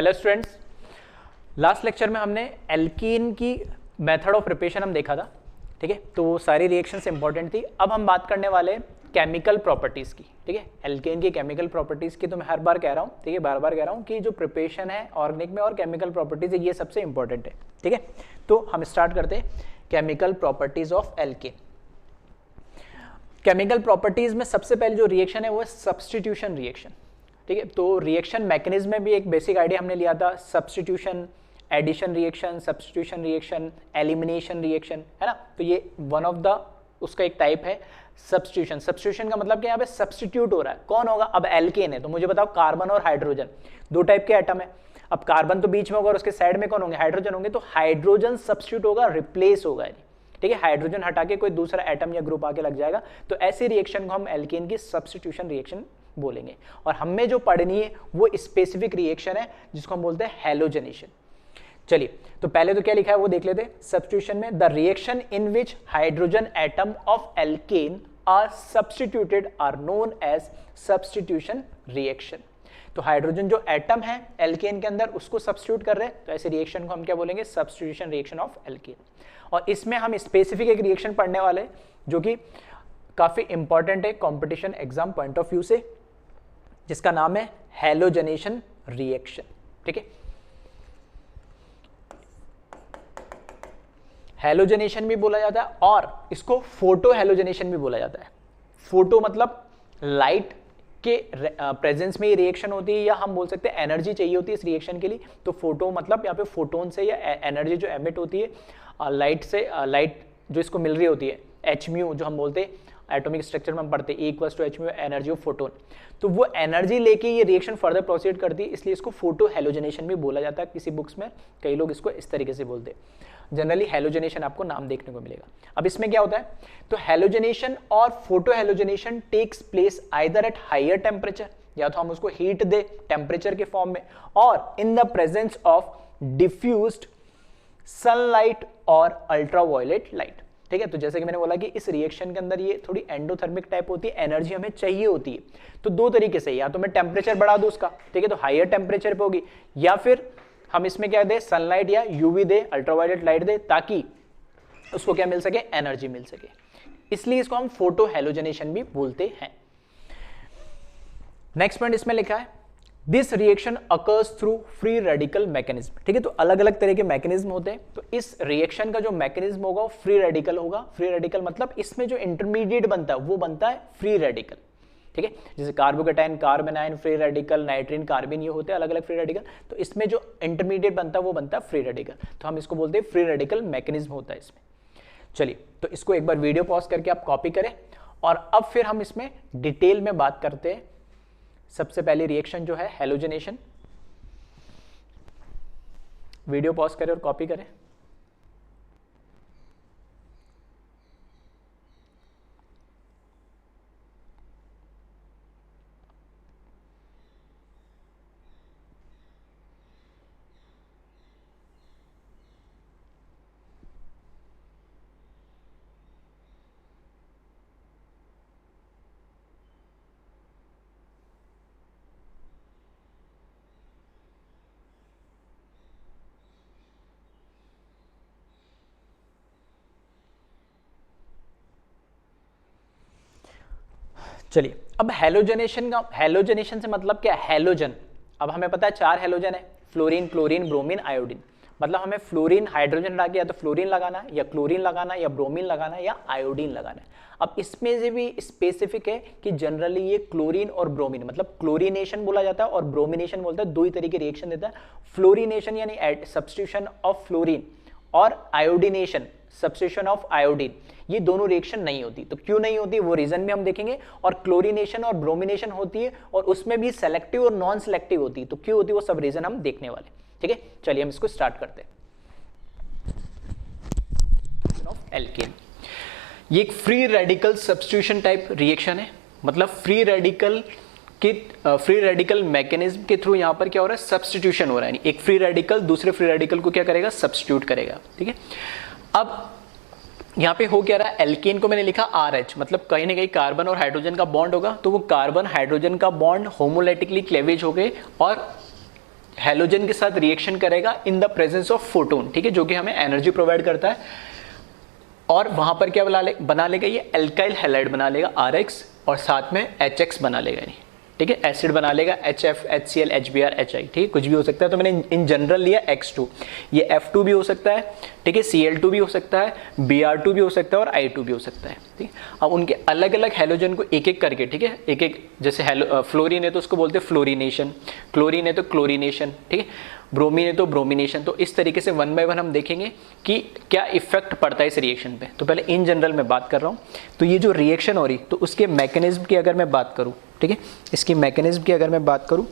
Hello students, last lecture में हमने alkene की मेथड ऑफ प्रिपरेशन हम देखा था। ठीक है, तो वो सारी रिएक्शन से इंपॉर्टेंट थी। अब हम बात करने वाले केमिकल प्रॉपर्टीज की। ठीक है, एल्केन की केमिकल प्रॉपर्टीज की तो मैं हर बार कह रहा हूँ, ठीक है, बार बार कह रहा हूँ कि जो प्रिपरेशन है ऑर्गेनिक में और केमिकल प्रॉपर्टीज है, ये सबसे इंपॉर्टेंट है। ठीक है, तो हम स्टार्ट करते हैं chemical properties of alkene. Chemical properties में सबसे पहले जो रिएक्शन है वो है सब्स्टिट्यूशन रिएक्शन। ठीक है, तो रिएक्शन मैकेनिज्म में भी एक बेसिक आइडिया हमने लिया था, substitution, addition reaction, substitution reaction, elimination reaction, है ना। तो ये वन ऑफ द उसका एक टाइप है सब्स्टिट्यूशन। सब्स्टिट्यूशन का मतलब कि यहाँ पे सब्स्टिट्यूट हो रहा है, कौन होगा, अब एल्केन है तो मुझे बताओ कार्बन और हाइड्रोजन, दो टाइप के एटम है। अब कार्बन तो बीच में होगा और उसके साइड में कौन होंगे, हाइड्रोजन होंगे, तो हाइड्रोजन सब्स्टिट्यूट होगा, रिप्लेस होगा। ठीक है, हाइड्रोजन हटा के कोई दूसरा एटम या ग्रुप आके लग जाएगा, तो ऐसी रिएक्शन को हम एल्केन की सब्स्टिट्यूशन रिएक्शन बोलेंगे। और हमें जो पढ़नी है वो स्पेसिफिक रिएक्शन है जिसको हम बोलते हैं हैलोजनेशन। चलिए, तो पहले तो क्या लिखा है वो देख लेते हैं। सब्स्टिट्यूशन में the reaction in which hydrogen atom of alkane are substituted are known as substitution reaction. तो हाइड्रोजन जो एटम है एल्केन के अंदर उसको सब्स्टिट्यूट कर रहे हैं, तो ऐसे रिएक्शन को हम क्या बोलेंगे, सब्स्टिट्यूशन रिएक्शन ऑफ एल्केन। और इसमें हम स्पेसिफिक एक रिएक्शन पढ़ने वाले जो कि काफी इंपॉर्टेंट है competition exam point of view से, जिसका नाम है हैलोजनेशन रिएक्शन। ठीक है, हैलोजनेशन भी बोला जाता है और इसको फोटो हैलोजनेशन भी बोला जाता है। फोटो मतलब लाइट के प्रेजेंस में ये रिएक्शन होती है, या हम बोल सकते हैं एनर्जी चाहिए होती है इस रिएक्शन के लिए। तो फोटो मतलब यहाँ पे फोटोन से या एनर्जी जो एमिट होती है लाइट से, लाइट जो इसको मिल रही होती है, एच म्यू जो हम बोलते हैं एटॉमिक स्ट्रक्चर में हम पढ़ते हैं, E = h mu energy of photon. तो वो एनर्जी लेके ये रिएक्शन फर्दर प्रोसीड करती है, इसलिए इसको फोटो हैलोजनेशन भी बोला जाता है। किसी बुक्स में कई लोग इसको इस तरीके से बोलते हैं। जनरली हैलोजनेशन आपको नाम देखने को मिलेगा। अब इसमें क्या होता है, तो हैलोजनेशन और photo halogenation takes place either at higher temperature, या तो हम उसको हीट दे टेम्परेचर के फॉर्म में, और in the presence of diffused sunlight और अल्ट्रावायलेट लाइट। ठीक है, तो जैसे कि मैंने बोला कि इस रिएक्शन के अंदर ये थोड़ी एंडोथर्मिक टाइप होती है, एनर्जी हमें चाहिए होती है। तो दो तरीके से, या तो मैं टेम्परेचर बढ़ा दूं उसका, ठीक है, तो हायर टेम्परेचर पे होगी, या फिर हम इसमें क्या दे, सनलाइट या यूवी दे, अल्ट्रावायलेट लाइट दे, ताकि उसको क्या मिल सके, एनर्जी मिल सके। इसलिए इसको हम फोटो हैलोजनेशन भी बोलते हैं। नेक्स्ट पॉइंट इसमें लिखा है this reaction occurs through free radical mechanism. ठीक है, तो अलग अलग तरह के मैकेनिज्म होते हैं, तो इस रिएक्शन का जो मैकेनिज्म होगा वो फ्री रेडिकल होगा। फ्री रेडिकल मतलब इसमें जो इंटरमीडिएट बनता है वो बनता है फ्री रेडिकल। ठीक है, जैसे carbocation, carbanion free radical, nitrene, carbene, ये होते हैं अलग अलग फ्री रेडिकल। तो इसमें जो इंटरमीडिएट बनता है वो बनता है फ्री रेडिकल, तो हम इसको बोलते हैं फ्री रेडिकल मैकेनिज्म होता है इसमें। चलिए, तो इसको एक बार वीडियो पॉज करके आप कॉपी करें, और अब फिर हम इसमें डिटेल में बात करते हैं। सबसे पहली रिएक्शन जो है हैलोजनेशन, वीडियो पॉज करें और कॉपी करें। चलिए, अब हैलोजनेशन से मतलब क्या है, हैलोजन। अब हमें पता है 4 हैलोजन है, फ्लोरीन, क्लोरीन, ब्रोमीन, आयोडीन। मतलब हमें फ्लोरीन, हाइड्रोजन हटा के या तो फ्लोरीन लगाना है, या क्लोरीन लगाना है, या ब्रोमीन लगाना है, या आयोडीन लगाना है। अब इसमें से भी स्पेसिफिक है कि जनरली ये क्लोरीन और ब्रोमीन, मतलब क्लोरीनेशन बोला जाता है और ब्रोमिनेशन बोलता है, दो ही तरीके रिएक्शन देता है। फ्लोरीनेशन यानी सब्स्टिट्यूशन ऑफ फ्लोरीन, और आयोडीनेशन सब्स्टिट्यूशन ऑफ आयोडीन, ये दोनों रिएक्शन नहीं होती। तो क्यों नहीं होती वो रीजन भी हम देखेंगे। और क्लोरीनेशन और ब्रोमिनेशन होती है, और उसमें भी सेलेक्टिव और नॉन सेलेक्टिव होती है, तो क्यों होती है वो सब रीजन हम देखने वाले। ठीक है, चलिए हम इसको स्टार्ट करते हैं। एल्केन ये एक free radical substitution type reaction है, मतलब फ्री रेडिकल मैकेनिज्म के थ्रू यहां पर क्या हो रहा है, सब्स्टिट्यूशन हो रहा है। एक फ्री रेडिकल दूसरे फ्री रेडिकल को क्या करेगा, सब्स्टिट्यूट करेगा। ठीक है, अब यहाँ पे हो क्या रहा है, एल्केन को मैंने लिखा RH, मतलब कहीं ना कहीं कार्बन और हाइड्रोजन का बॉन्ड होगा, तो वो कार्बन हाइड्रोजन का बॉन्ड होमोलेटिकली क्लेवेज हो गए और हैलोजन के साथ रिएक्शन करेगा इन द प्रेजेंस ऑफ फोटोन, ठीक है, जो कि हमें एनर्जी प्रोवाइड करता है, और वहां पर क्या बना लेगा, ये एल्काइल हैलाइड बना लेगा RX, और साथ में HX बना लेगा, नहीं ठीक है, एसिड बना लेगा HF, HCl, HBr, HI, ठीक है, कुछ भी हो सकता है। तो मैंने इन जनरल लिया X2, ये F2 भी हो सकता है, ठीक है, Cl2 भी हो सकता है, Br2 भी हो सकता है, और I2 भी हो सकता है, ठीक है। अब उनके अलग अलग हैलोजन को एक एक करके, ठीक है, एक एक, जैसे फ्लोरीन है तो उसको बोलते हैं फ्लोरीनेशन, क्लोरीन है तो क्लोरीनेशन, ठीक है, ब्रोमीन है तो ब्रोमिनेशन। तो इस तरीके से 1 बाय 1 हम देखेंगे कि क्या इफेक्ट पड़ता है इस रिएक्शन पे। तो पहले इन जनरल मैं बात कर रहा हूँ। तो ये जो रिएक्शन हो रही, तो उसके मैकेनिज्म की अगर मैं बात करूँ, ठीक है, इसकी मैकेनिज्म की अगर मैं बात करूँ,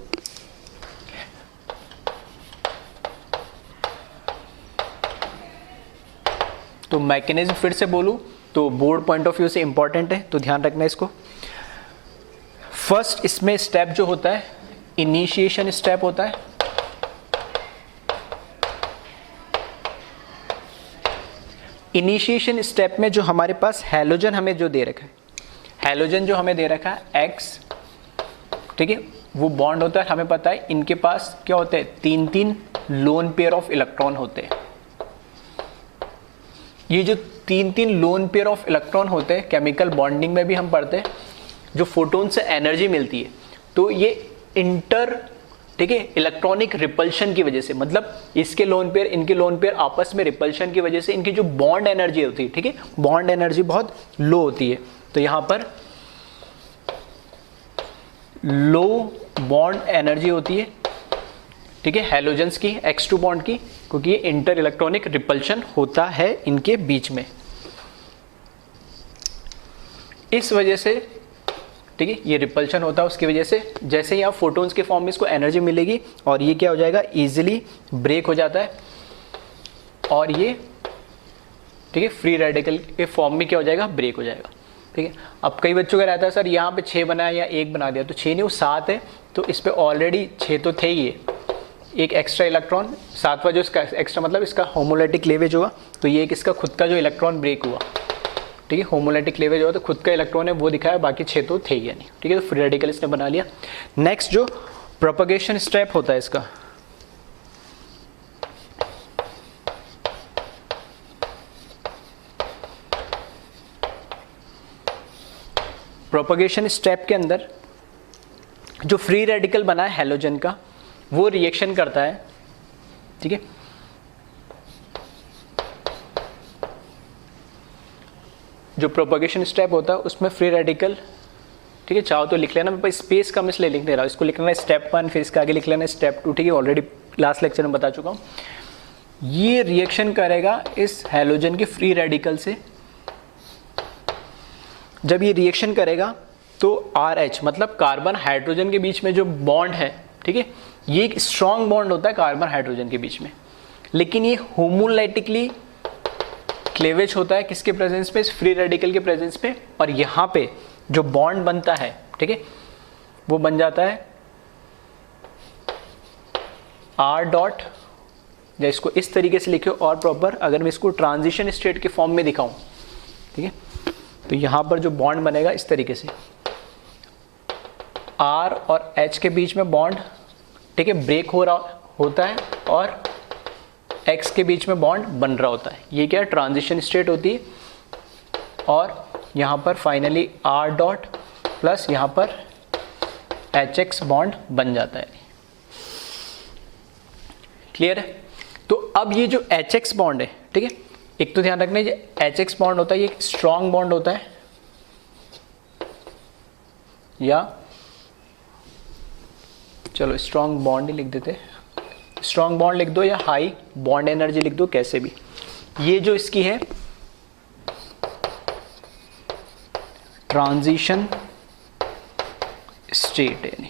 तो मैकेनिज्म फिर से बोलूँ तो बोर्ड पॉइंट ऑफ व्यू से इंपॉर्टेंट है, तो ध्यान रखना इसको। फर्स्ट इसमें स्टेप जो होता है, इनिशिएशन स्टेप होता है। इनिशिएशन स्टेप में जो हमारे पास हैलोजन हमें जो दे रखा है, हैलोजन जो हमें दे रखा है X, ठीक है, वो बॉन्ड होता है, हमें पता है इनके पास क्या होते हैं, 3 लोन पेयर ऑफ इलेक्ट्रॉन होते हैं। ये जो 3 लोन पेयर ऑफ इलेक्ट्रॉन होते हैं, केमिकल बॉन्डिंग में भी हम पढ़ते हैं, जो फोटोन से एनर्जी मिलती है, तो ये इंटर, ठीक है, इलेक्ट्रॉनिक रिपल्शन की वजह से, मतलब इसके लोन पेयर इनके लोन पेयर आपस में रिपल्शन की वजह से इनकी जो बॉन्ड एनर्जी होती है, ठीक है, बॉन्ड एनर्जी बहुत लो होती है। तो यहां पर लो बॉन्ड एनर्जी होती है, ठीक है, हैलोजेंस की, X2 बॉन्ड की, क्योंकि ये इंटर इलेक्ट्रॉनिक रिपल्शन होता है इनके बीच में। इस वजह से, ठीक है, ये रिपल्शन होता है, उसकी वजह से जैसे ही आप फोटोन्स के फॉर्म में इसको एनर्जी मिलेगी और ये क्या हो जाएगा, इजीली ब्रेक हो जाता है, और ये, ठीक है, फ्री रेडिकल के फॉर्म में क्या हो जाएगा, ब्रेक हो जाएगा, ठीक है। अब कई बच्चों का रहता है सर यहाँ पे 6 बनाया या 1 बना दिया, तो 6 नहीं, वो 7 है, तो इस पे ऑलरेडी 6 तो थे ही, एक एक्स्ट्रा इलेक्ट्रॉन, 7वां जो इसका एक्स्ट्रा मतलब इसका होमोलाइटिक क्लेवेज हुआ, तो ये एक इसका खुद का जो इलेक्ट्रॉन ब्रेक हुआ, ठीक है, होमोलाइटिक क्लेवेज हुआ, तो खुद का इलेक्ट्रॉन है वो दिखाया, बाकी 6 तो थे ही नहीं, ठीक है, तो फ्री रेडिकल इसने बना लिया। नेक्स्ट जो प्रोपगेशन स्टेप होता है इसका, प्रोपगेशन स्टेप के अंदर जो फ्री रेडिकल बना है हैलोजन का, वो रिएक्शन करता है, ठीक है, जो प्रोपगेशन स्टेप होता है उसमें फ्री रेडिकल, ठीक है, चाहो तो लिख लेना, मैं स्पेस कम इसलिए लिख दे रहा हूँ, इसको लिख लेना स्टेप 1, फिर इसका आगे लिख लेना स्टेप 2, ठीक है, ऑलरेडी लास्ट लेक्चर में बता चुका हूँ। ये रिएक्शन करेगा इस हैलोजन के फ्री रेडिकल से। जब ये रिएक्शन करेगा तो RH मतलब कार्बन हाइड्रोजन के बीच में जो बॉन्ड है, ठीक है, ये एक स्ट्रॉन्ग बॉन्ड होता है कार्बन हाइड्रोजन के बीच में, लेकिन ये होमोलाइटिकली क्लेवेज होता है किसके प्रेजेंस पे, इस फ्री रेडिकल के प्रेजेंस पे, और यहाँ पे जो बॉन्ड बनता है, ठीक है, वो बन जाता है R डॉट, या इसको इस तरीके से लिखो और प्रॉपर, अगर मैं इसको ट्रांजिशन स्टेट के फॉर्म में दिखाऊं, ठीक है, तो यहाँ पर जो बॉन्ड बनेगा इस तरीके से, R और H के बीच में बॉन्ड, ठीक है, ब्रेक हो रहा होता है, और X के बीच में बॉन्ड बन रहा होता है, ये क्या ट्रांजिशन स्टेट होती है, और यहाँ पर फाइनली R डॉट प्लस यहाँ पर HX बॉन्ड बन जाता है। क्लियर है? तो अब ये जो HX बॉन्ड है, ठीक है, एक तो ध्यान रखना, ये HX बॉन्ड होता है, ये एक स्ट्रॉन्ग बॉन्ड होता है, या चलो स्ट्रॉन्ग बॉन्ड ही लिख देते, स्ट्रॉन्ग बॉन्ड लिख दो या हाई बॉन्ड एनर्जी लिख दो, कैसे भी। ये जो इसकी है ट्रांजिशन स्टेट है,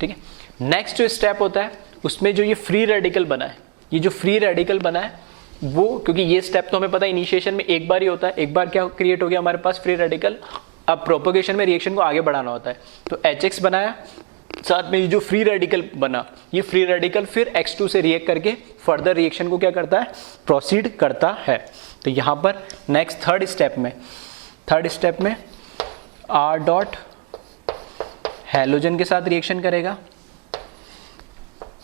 ठीक है। नेक्स्ट जो स्टेप होता है उसमें जो ये फ्री रेडिकल बना है, ये जो फ्री रेडिकल बना है वो, क्योंकि ये स्टेप तो हमें पता है इनिशिएशन में एक बार ही होता है, एक बार क्या क्रिएट हो गया हमारे पास फ्री रेडिकल, अब प्रोपगेशन में रिएक्शन को आगे बढ़ाना होता है, तो HX बनाया, साथ में ये जो फ्री रेडिकल बना, ये फ्री रेडिकल फिर X2 से रिएक्ट करके फर्दर रिएक्शन को क्या करता है, प्रोसीड करता है। तो यहाँ पर नेक्स्ट थर्ड स्टेप में R डॉट हैलोजन के साथ रिएक्शन करेगा,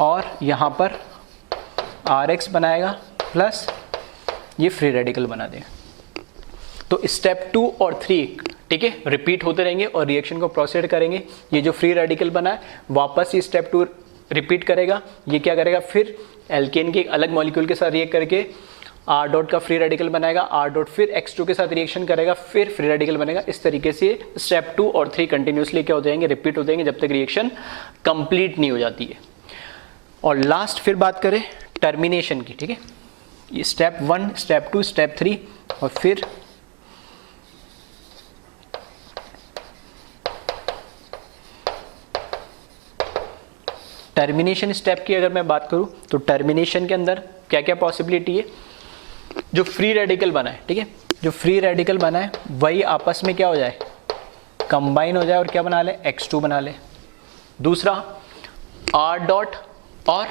और यहाँ पर RX बनाएगा प्लस ये फ्री रेडिकल बना देगा। तो स्टेप 2 और 3 ठीक है रिपीट होते रहेंगे और रिएक्शन को प्रोसीड करेंगे। ये जो फ्री रेडिकल बना है वापस ये स्टेप 2 रिपीट करेगा। ये क्या करेगा, फिर एल्केन के एक अलग मॉलिक्यूल के साथ रिएक्ट करके R डॉट का फ्री रेडिकल बनाएगा, R डॉट फिर X2 के साथ रिएक्शन करेगा, फिर फ्री रेडिकल बनेगा। इस तरीके से स्टेप 2 और 3 कंटिन्यूसली क्या हो जाएंगे, रिपीट हो जाएंगे जब तक रिएक्शन कंप्लीट नहीं हो जाती है। और लास्ट फिर बात करें टर्मिनेशन की, ठीक है, ये स्टेप 1, स्टेप 2, स्टेप 3 और फिर टर्मिनेशन स्टेप की अगर मैं बात करूं तो टर्मिनेशन के अंदर क्या क्या पॉसिबिलिटी है। जो फ्री रेडिकल बना है, ठीक है, जो फ्री रेडिकल बना है वही आपस में क्या हो जाए, कंबाइन हो जाए और क्या बना ले, X2 बना ले। दूसरा R डॉट और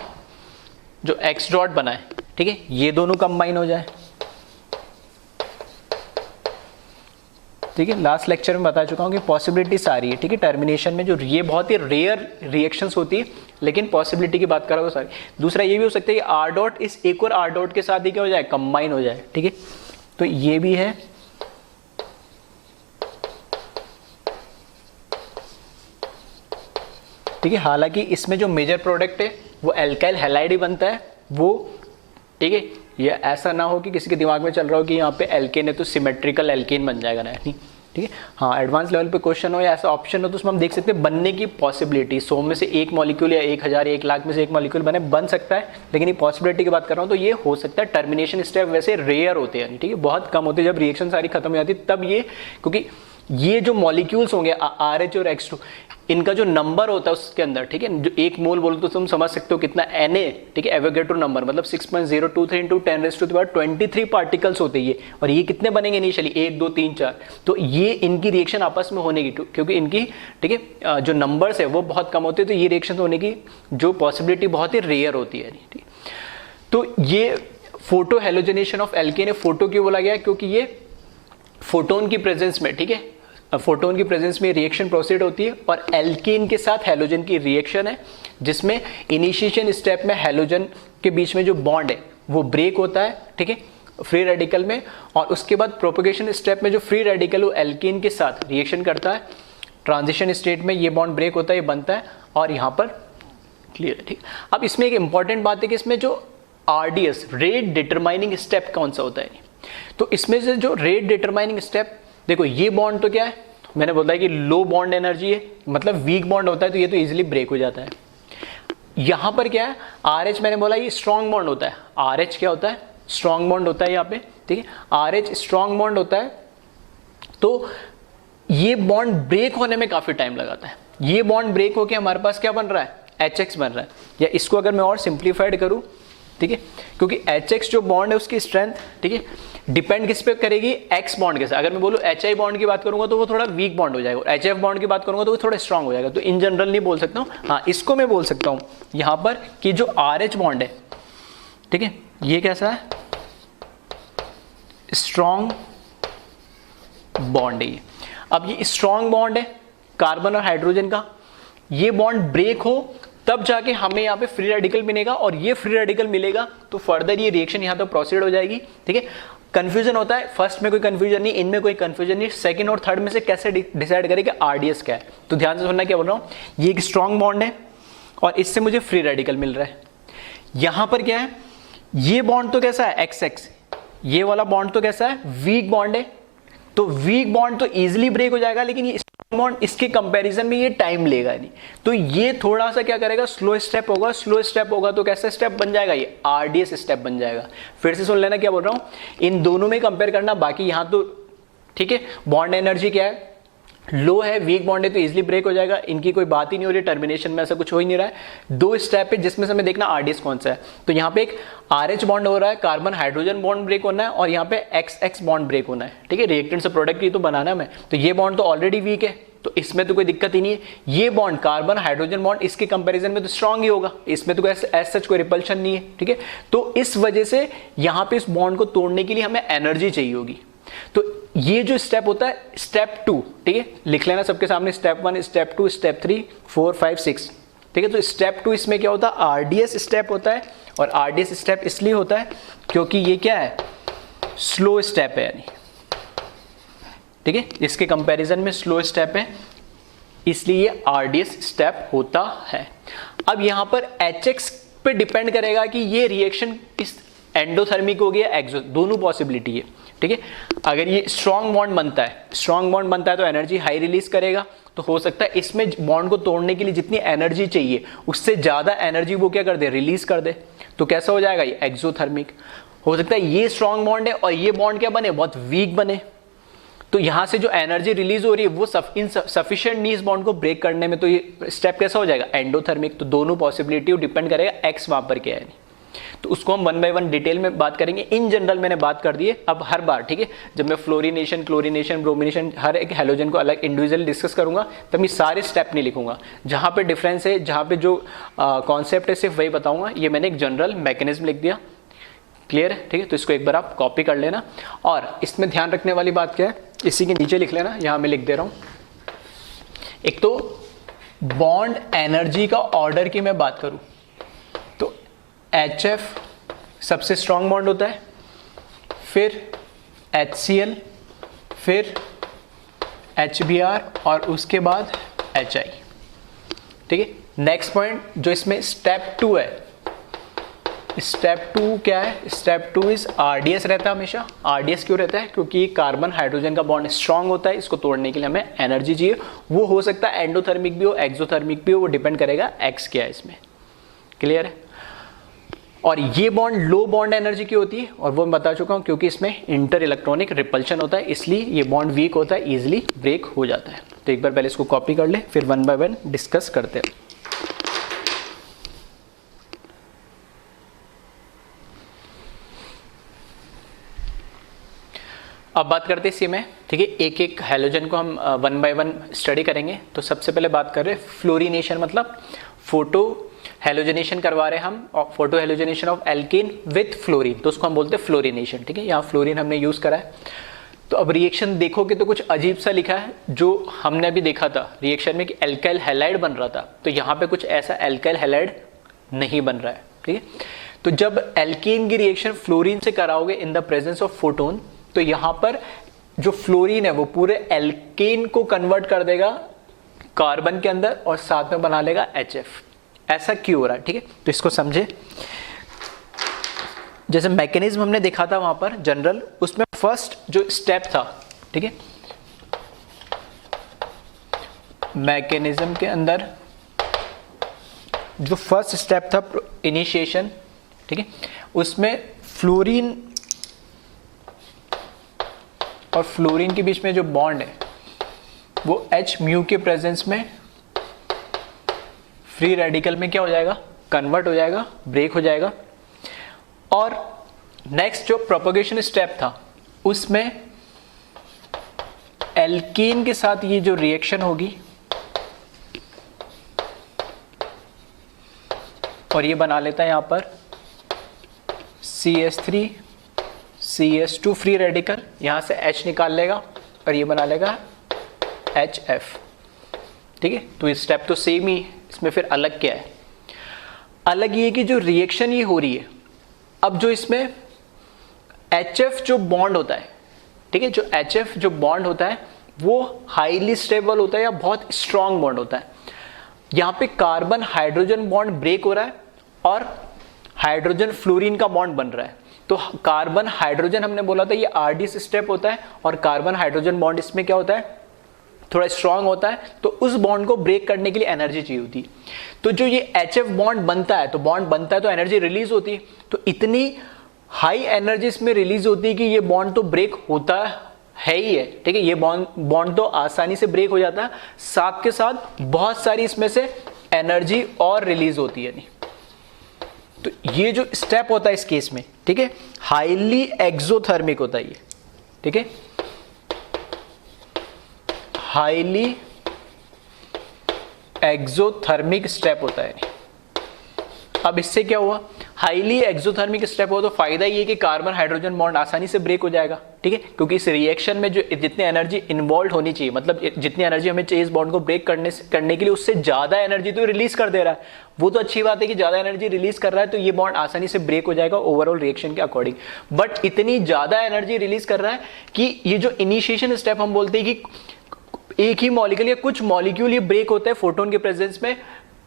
जो X डॉट बना है, ठीक है, ये दोनों कंबाइन हो जाए। ठीक है, लास्ट लेक्चर में बता चुका हूँ कि पॉसिबिलिटी सारी है, ठीक है, टर्मिनेशन में जो ये बहुत ही रेयर रिएक्शंस होती है, लेकिन पॉसिबिलिटी की बात करो तो सारी। दूसरा ये भी हो सकता है कि R डॉट इस एक और R डॉट के साथ ही क्या हो जाए, कंबाइन हो जाए, ठीक है, तो ये भी है। ठीक है, हालांकि इसमें जो मेजर प्रोडक्ट है वो एल्काइल हैलाइड ही बनता है वो, ठीक है, ये ऐसा ना हो कि किसी के दिमाग में चल रहा हो कि यहाँ पे एल्केन है तो सिमेट्रिकल एल्केन बन जाएगा, नहीं, ठीक है। हाँ, एडवांस लेवल पे क्वेश्चन हो या ऐसा ऑप्शन हो तो उसमें हम देख सकते हैं बनने की पॉसिबिलिटी 100 में से एक मॉलिक्यूल या 1000 या 1 लाख में से एक मॉलिक्यूल बन सकता है, लेकिन ये पॉसिबिलिटी की बात कर रहा हूँ तो ये हो सकता है। टर्मिनेशन स्टेप वैसे रेयर होते हैं, ठीक है, बहुत कम होते हैं। जब रिएक्शन सारी खत्म हो जाती है तब ये, क्योंकि ये जो मॉलिक्यूल्स होंगे RH और X2 इनका जो नंबर होता है उसके अंदर, ठीक है, जो एक मोल बोलो तो तुम समझ सकते हो कितना Na, ठीक है, एवोगैड्रो नंबर मतलब 6.023 × 10⁻23 पार्टिकल्स होते हैं ये, और ये कितने बनेंगे इनिशियली 1 2 3 4, तो ये इनकी रिएक्शन आपस में होने की, क्योंकि इनकी, ठीक है, जो नंबर्स है वो बहुत कम होते हैं, तो ये रिएक्शन होने की जो पॉसिबिलिटी बहुत ही रेयर होती है, ठीक। तो ये photo halogenation of alkene, photo क्यों बोला गया, क्योंकि ये फोटोन की प्रेजेंस में, ठीक है, फोटोन की प्रेजेंस में रिएक्शन प्रोसीड होती है और एल्केन के साथ हैलोजन की रिएक्शन है, जिसमें इनिशिएशन स्टेप में हैलोजन के बीच में जो बॉन्ड है वो ब्रेक होता है, ठीक है, फ्री रेडिकल में, और उसके बाद प्रोपेगेशन स्टेप में जो फ्री रेडिकल वो एल्केन के साथ रिएक्शन करता है। ट्रांजिशन स्टेट में ये बॉन्ड ब्रेक होता है, ये बनता है, और यहाँ पर क्लियर है, ठीक। अब इसमें एक इंपॉर्टेंट बात है कि इसमें जो RDS रेट डिटरमाइनिंग स्टेप कौन सा होता है, तो इसमें से जो रेट डिटरमाइनिंग स्टेप, देखो ये बॉन्ड तो क्या है, मैंने बोला है कि लो बॉन्ड एनर्जी है, मतलब वीक बॉन्ड होता है तो ये तो इजीली ब्रेक हो जाता है। यहां पर क्या है, RH मैंने बोला ये स्ट्रॉन्ग बॉन्ड होता है, RH क्या होता है, स्ट्रॉन्ग बॉन्ड होता है यहाँ पे, ठीक है, RH स्ट्रॉन्ग बॉन्ड होता है, तो ये बॉन्ड ब्रेक होने में काफी टाइम लगाता है। ये बॉन्ड ब्रेक होकर हमारे पास क्या बन रहा है, HX बन रहा है, या इसको अगर मैं और सिंप्लीफाइड करूं, ठीक है, क्योंकि HX जो बॉन्ड है उसकी स्ट्रेंथ, ठीक है, डिपेंड किस पे करेगी, X बॉन्ड के साथ। अगर मैं बोलूं HI बॉन्ड की बात करूंगा तो वो थोड़ा वीक बॉन्ड हो जाएगा, और HF बॉन्ड की बात करूंगा तो वो थोड़ा स्ट्रांग हो जाएगा। तो इन जनरल नहीं बोल सकता हूं, हाँ इसको मैं बोल सकता हूं यहां पर कि जो RH बॉन्ड है, ठीक है, ये कैसा है, स्ट्रॉन्ग बॉन्ड है ये। अब ये स्ट्रॉन्ग बॉन्ड है कार्बन और हाइड्रोजन का, ये बॉन्ड ब्रेक हो तब जाके हमें यहाँ पे फ्री रेडिकल मिलेगा, और ये फ्री रेडिकल मिलेगा तो फर्दर ये रिएक्शन यहाँ तक प्रोसीड हो जाएगी, ठीक है। कंफ्यूजन होता है, फर्स्ट में कोई कंफ्यूजन नहीं, इनमें कोई कंफ्यूजन नहीं, सेकंड और थर्ड में से कैसे डिसाइड करें कि RDS क्या है। तो ध्यान से सुनना क्या बोल रहा हूँ, ये एक स्ट्रॉन्ग बॉन्ड है और इससे मुझे फ्री रेडिकल मिल रहा है। यहां पर क्या है, ये बॉन्ड तो कैसा है, XX, ये वाला बॉन्ड तो कैसा है, वीक बॉन्ड है, तो वीक बॉन्ड तो इजीली ब्रेक हो जाएगा, लेकिन ये बॉन्ड इसके कंपैरिजन में ये टाइम लेगा नहीं, तो ये थोड़ा सा क्या करेगा, स्लो स्टेप होगा। स्लो स्टेप होगा तो कैसा स्टेप बन जाएगा, ये RDS स्टेप बन जाएगा। फिर से सुन लेना क्या बोल रहा हूं, इन दोनों में कंपेयर करना, बाकी यहां तो ठीक है, बॉन्ड एनर्जी क्या है, लो है, वीक बॉन्ड है तो इजीली ब्रेक हो जाएगा, इनकी कोई बात ही नहीं हो रही, टर्मिनेशन में ऐसा कुछ हो ही नहीं रहा है। दो स्टेप है जिसमें से हमें देखना RDS कौन सा है, तो यहाँ पे एक RH बॉन्ड हो रहा है, कार्बन हाइड्रोजन बॉन्ड ब्रेक होना है, और यहाँ पे XX बॉन्ड ब्रेक होना है, ठीक है, रिएक्टेंट से प्रोडक्ट ही तो बनाना है हमें, तो ये बॉन्ड तो ऑलरेडी वीक है तो इसमें तो कोई दिक्कत ही नहीं है। ये बॉन्ड कार्बन हाइड्रोजन बॉन्ड इसके कंपैरिजन में तो स्ट्रांग ही होगा, इसमें तो एज सच कोई रिपल्शन नहीं है, ठीक है। तो इस वजह से यहाँ पे इस बॉन्ड को तोड़ने के लिए हमें एनर्जी चाहिए होगी। तो ये जो स्टेप होता है स्टेप 2, ठीक है, लिख लेना सबके सामने, स्टेप 1, स्टेप 2, स्टेप 3, 4, 5, 6, ठीक है। तो स्टेप 2 इसमें क्या होता है, आरडीएस स्टेप होता है, और आरडीएस स्टेप इसलिए होता है क्योंकि ये क्या है, स्लो स्टेप है, यानी ठीक है, इसके कंपैरिजन में स्लो स्टेप है, इसलिए ये आरडीएस स्टेप होता है। अब यहां पर एचएक्स पे डिपेंड करेगा कि ये रिएक्शन इस एंडोथर्मिक हो गया एक्सो, दोनों पॉसिबिलिटी है, ठीक है। अगर ये स्ट्रॉन्ग बॉन्ड बनता है, स्ट्रॉन्ग बॉन्ड बनता है तो एनर्जी हाई रिलीज करेगा, तो हो सकता है इसमें बॉन्ड को तोड़ने के लिए जितनी एनर्जी चाहिए उससे ज्यादा एनर्जी वो क्या कर दे, रिलीज कर दे, तो कैसा हो जाएगा ये एक्सोथर्मिक। हो सकता है ये स्ट्रॉन्ग बॉन्ड है और ये बॉन्ड क्या बने, बहुत वीक बने, तो यहां से जो एनर्जी रिलीज हो रही है वो सफिशिएंट नहीं इस बॉन्ड को ब्रेक करने में, तो ये स्टेप कैसा हो जाएगा, एंडोथर्मिक। तो दोनों पॉसिबिलिटी डिपेंड करेगा एक्स वहां पर क्या है, तो उसको हम 1 बाय 1 डिटेल में बात करेंगे। इन जनरल मैंने बात कर दी है, अब हर बार, ठीक है, जब मैं फ्लोरीनेशन, क्लोरीनेशन, ब्रोमिनेशन, हर एक हैलोजन को अलग इंडिविजुअल डिस्कस करूंगा, तब मैं सारे स्टेप नहीं लिखूंगा, जहां पे डिफरेंस है, जहां पे जो कॉन्सेप्ट है सिर्फ वही बताऊंगा। ये मैंने एक जनरल मैकेनिज्म लिख दिया, क्लियर है, ठीक है। तो इसको एक बार आप कॉपी कर लेना, और इसमें ध्यान रखने वाली बात क्या है, इसी के नीचे लिख लेना, यहां मैं लिख दे रहा हूं। एक तो बॉन्ड एनर्जी का ऑर्डर की मैं बात करूं तो HF सबसे स्ट्रॉन्ग बॉन्ड होता है, फिर HCl, फिर HBr, और उसके बाद HI, ठीक है। नेक्स्ट पॉइंट जो इसमें स्टेप 2 है, स्टेप 2 क्या है, स्टेप 2 इज आरडीएस रहता है हमेशा। आरडीएस क्यों रहता है, क्योंकि कार्बन हाइड्रोजन का बॉन्ड स्ट्रांग होता है, इसको तोड़ने के लिए हमें एनर्जी चाहिए, वो हो सकता है एंडोथर्मिक भी हो, एक्सोथर्मिक भी हो, वो डिपेंड करेगा एक्स क्या है इसमें, क्लियर है। और ये बॉन्ड लो बॉन्ड एनर्जी की होती है, और वो मैं बता चुका हूं, क्योंकि इसमें इंटर इलेक्ट्रॉनिक रिपल्शन होता है, इसलिए ये बॉन्ड वीक होता है, इजिली ब्रेक हो जाता है। तो एक बार पहले इसको कॉपी कर ले, फिर 1 बाय 1 डिस्कस करते हैं। अब बात करते हैं इसी में, ठीक है, एक एक हैलोजन को हम 1 बाय 1 स्टडी करेंगे। तो सबसे पहले बात कर रहे हैं फ्लोरीनेशन, मतलब फोटो हेलोजनेशन करवा रहे हैं हम, और photo halogenation of alkene with fluorine, तो उसको हम बोलते हैं फ्लोरीनेशन, ठीक है। यहाँ फ्लोरीन हमने यूज करा है। तो अब रिएक्शन देखोगे तो कुछ अजीब सा लिखा है, जो हमने अभी देखा था रिएक्शन में कि एल्काइल हैलाइड बन रहा था, तो यहाँ पे कुछ ऐसा एल्काइल हैलाइड नहीं बन रहा है, ठीक है। तो जब एल्केन की रिएक्शन फ्लोरीन से कराओगे इन द प्रेजेंस ऑफ फोटोन, तो यहां पर जो फ्लोरीन है वो पूरे एल्केन को कन्वर्ट कर देगा कार्बन के अंदर, और साथ में बना लेगा HF। ऐसा क्यों हो रहा है, ठीक है, तो इसको समझे। जैसे मैकेनिज्म हमने देखा था वहां पर जनरल, उसमें फर्स्ट जो स्टेप था, ठीक है, मैकेनिज्म के अंदर जो फर्स्ट स्टेप था इनिशिएशन, ठीक है, उसमें फ्लोरीन और फ्लोरीन के बीच में जो बॉन्ड है वो H म्यू के प्रेजेंस में फ्री रेडिकल में क्या हो जाएगा, कन्वर्ट हो जाएगा, ब्रेक हो जाएगा। और नेक्स्ट जो प्रोपगेशन स्टेप था उसमें एल्कीन के साथ ये जो रिएक्शन होगी और ये बना लेता है यहां पर CH3 CH2 फ्री रेडिकल, यहां से H निकाल लेगा और ये बना लेगा HF, ठीक है। तो ये स्टेप तो सेम ही, इसमें फिर अलग क्या है, अलग ये कि जो रिएक्शन ये हो रही है, अब जो इसमें HF जो बॉन्ड होता है, ठीक है, जो HF जो बॉन्ड होता है वो हाईली स्टेबल होता है या बहुत स्ट्रॉन्ग बॉन्ड होता है। यहां पे कार्बन हाइड्रोजन बॉन्ड ब्रेक हो रहा है और हाइड्रोजन फ्लोरीन का बॉन्ड बन रहा है। तो कार्बन हाइड्रोजन हमने बोला था ये आरडीएस स्टेप होता है, और कार्बन हाइड्रोजन बॉन्ड इसमें क्या होता है, थोड़ा स्ट्रांग होता है, तो उस बॉन्ड को ब्रेक करने के लिए एनर्जी चाहिए होती है। तो जो ये HF बॉन्ड बनता है, तो बॉन्ड बनता है तो एनर्जी रिलीज होती है, तो इतनी हाई एनर्जी इसमें रिलीज होती है कि ये बॉन्ड तो ब्रेक होता है ही है, ठीक है। ये बॉन्ड तो आसानी से ब्रेक हो जाता है, साथ के साथ बहुत सारी इसमें से एनर्जी और रिलीज होती है। नहीं तो ये जो स्टेप होता है इस केस में, ठीक है, हाईली एक्सोथर्मिक होता है ये, ठीक है, हाईली एक्सोथर्मिक स्टेप होता है। अब इससे क्या हुआ, हाईली एक्सोथर्मिक स्टेप हो तो फायदा ये कि कार्बन हाइड्रोजन बॉन्ड आसानी से ब्रेक हो जाएगा, ठीक है, क्योंकि इस रिएक्शन में जो जितनी एनर्जी इन्वॉल्व होनी चाहिए, मतलब जितनी एनर्जी हमें चाहिए इस बॉन्ड को ब्रेक करने के लिए, उससे ज़्यादा एनर्जी तो रिलीज कर दे रहा है। वो तो अच्छी बात है कि ज़्यादा एनर्जी रिलीज कर रहा है, तो ये बॉन्ड आसानी से ब्रेक हो जाएगा ओवरऑल रिएक्शन के अकॉर्डिंग। बट इतनी ज़्यादा एनर्जी रिलीज कर रहा है कि ये जो इनिशिएशन स्टेप हम बोलते हैं कि एक ही मॉलिक्यूल या कुछ मॉलिक्यूल ये ब्रेक होता है फोटोन के प्रेजेंस में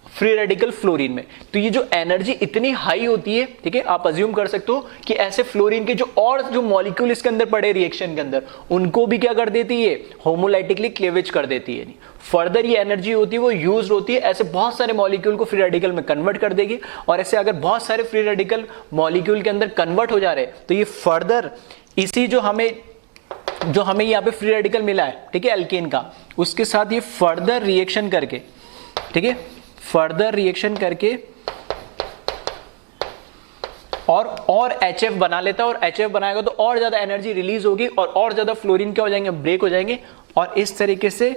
फ्री रेडिकल फ्लोरीन में। तो ये जो एनर्जी इतनी हाई होती है, ठीक है, आप अज्यूम कर सकते हो कि ऐसे फ्लोरीन के जो मॉलिक्यूल इसके अंदर पड़े रिएक्शन के अंदर, उनको भी क्या कर देती है, होमोलाइटिकली क्लेवेज कर देती है। फर्दर ये एनर्जी होती है वो यूज होती है ऐसे बहुत सारे मॉलिक्यूल को फ्री रेडिकल में कन्वर्ट कर देगी। और ऐसे अगर बहुत सारे फ्री रेडिकल मॉलिक्यूल के अंदर कन्वर्ट हो जा रहे हैं तो ये फर्दर इसी जो हमें यहाँ पे फ्री रेडिकल मिला है, ठीक है, एल्केन का, उसके साथ ये फर्दर रिएक्शन करके, ठीक है, फर्दर रिएक्शन करके और HF बना लेता है। और HF बनाएगा तो और ज्यादा एनर्जी रिलीज होगी और ज्यादा फ्लोरीन क्या हो जाएंगे, ब्रेक हो जाएंगे। और इस तरीके से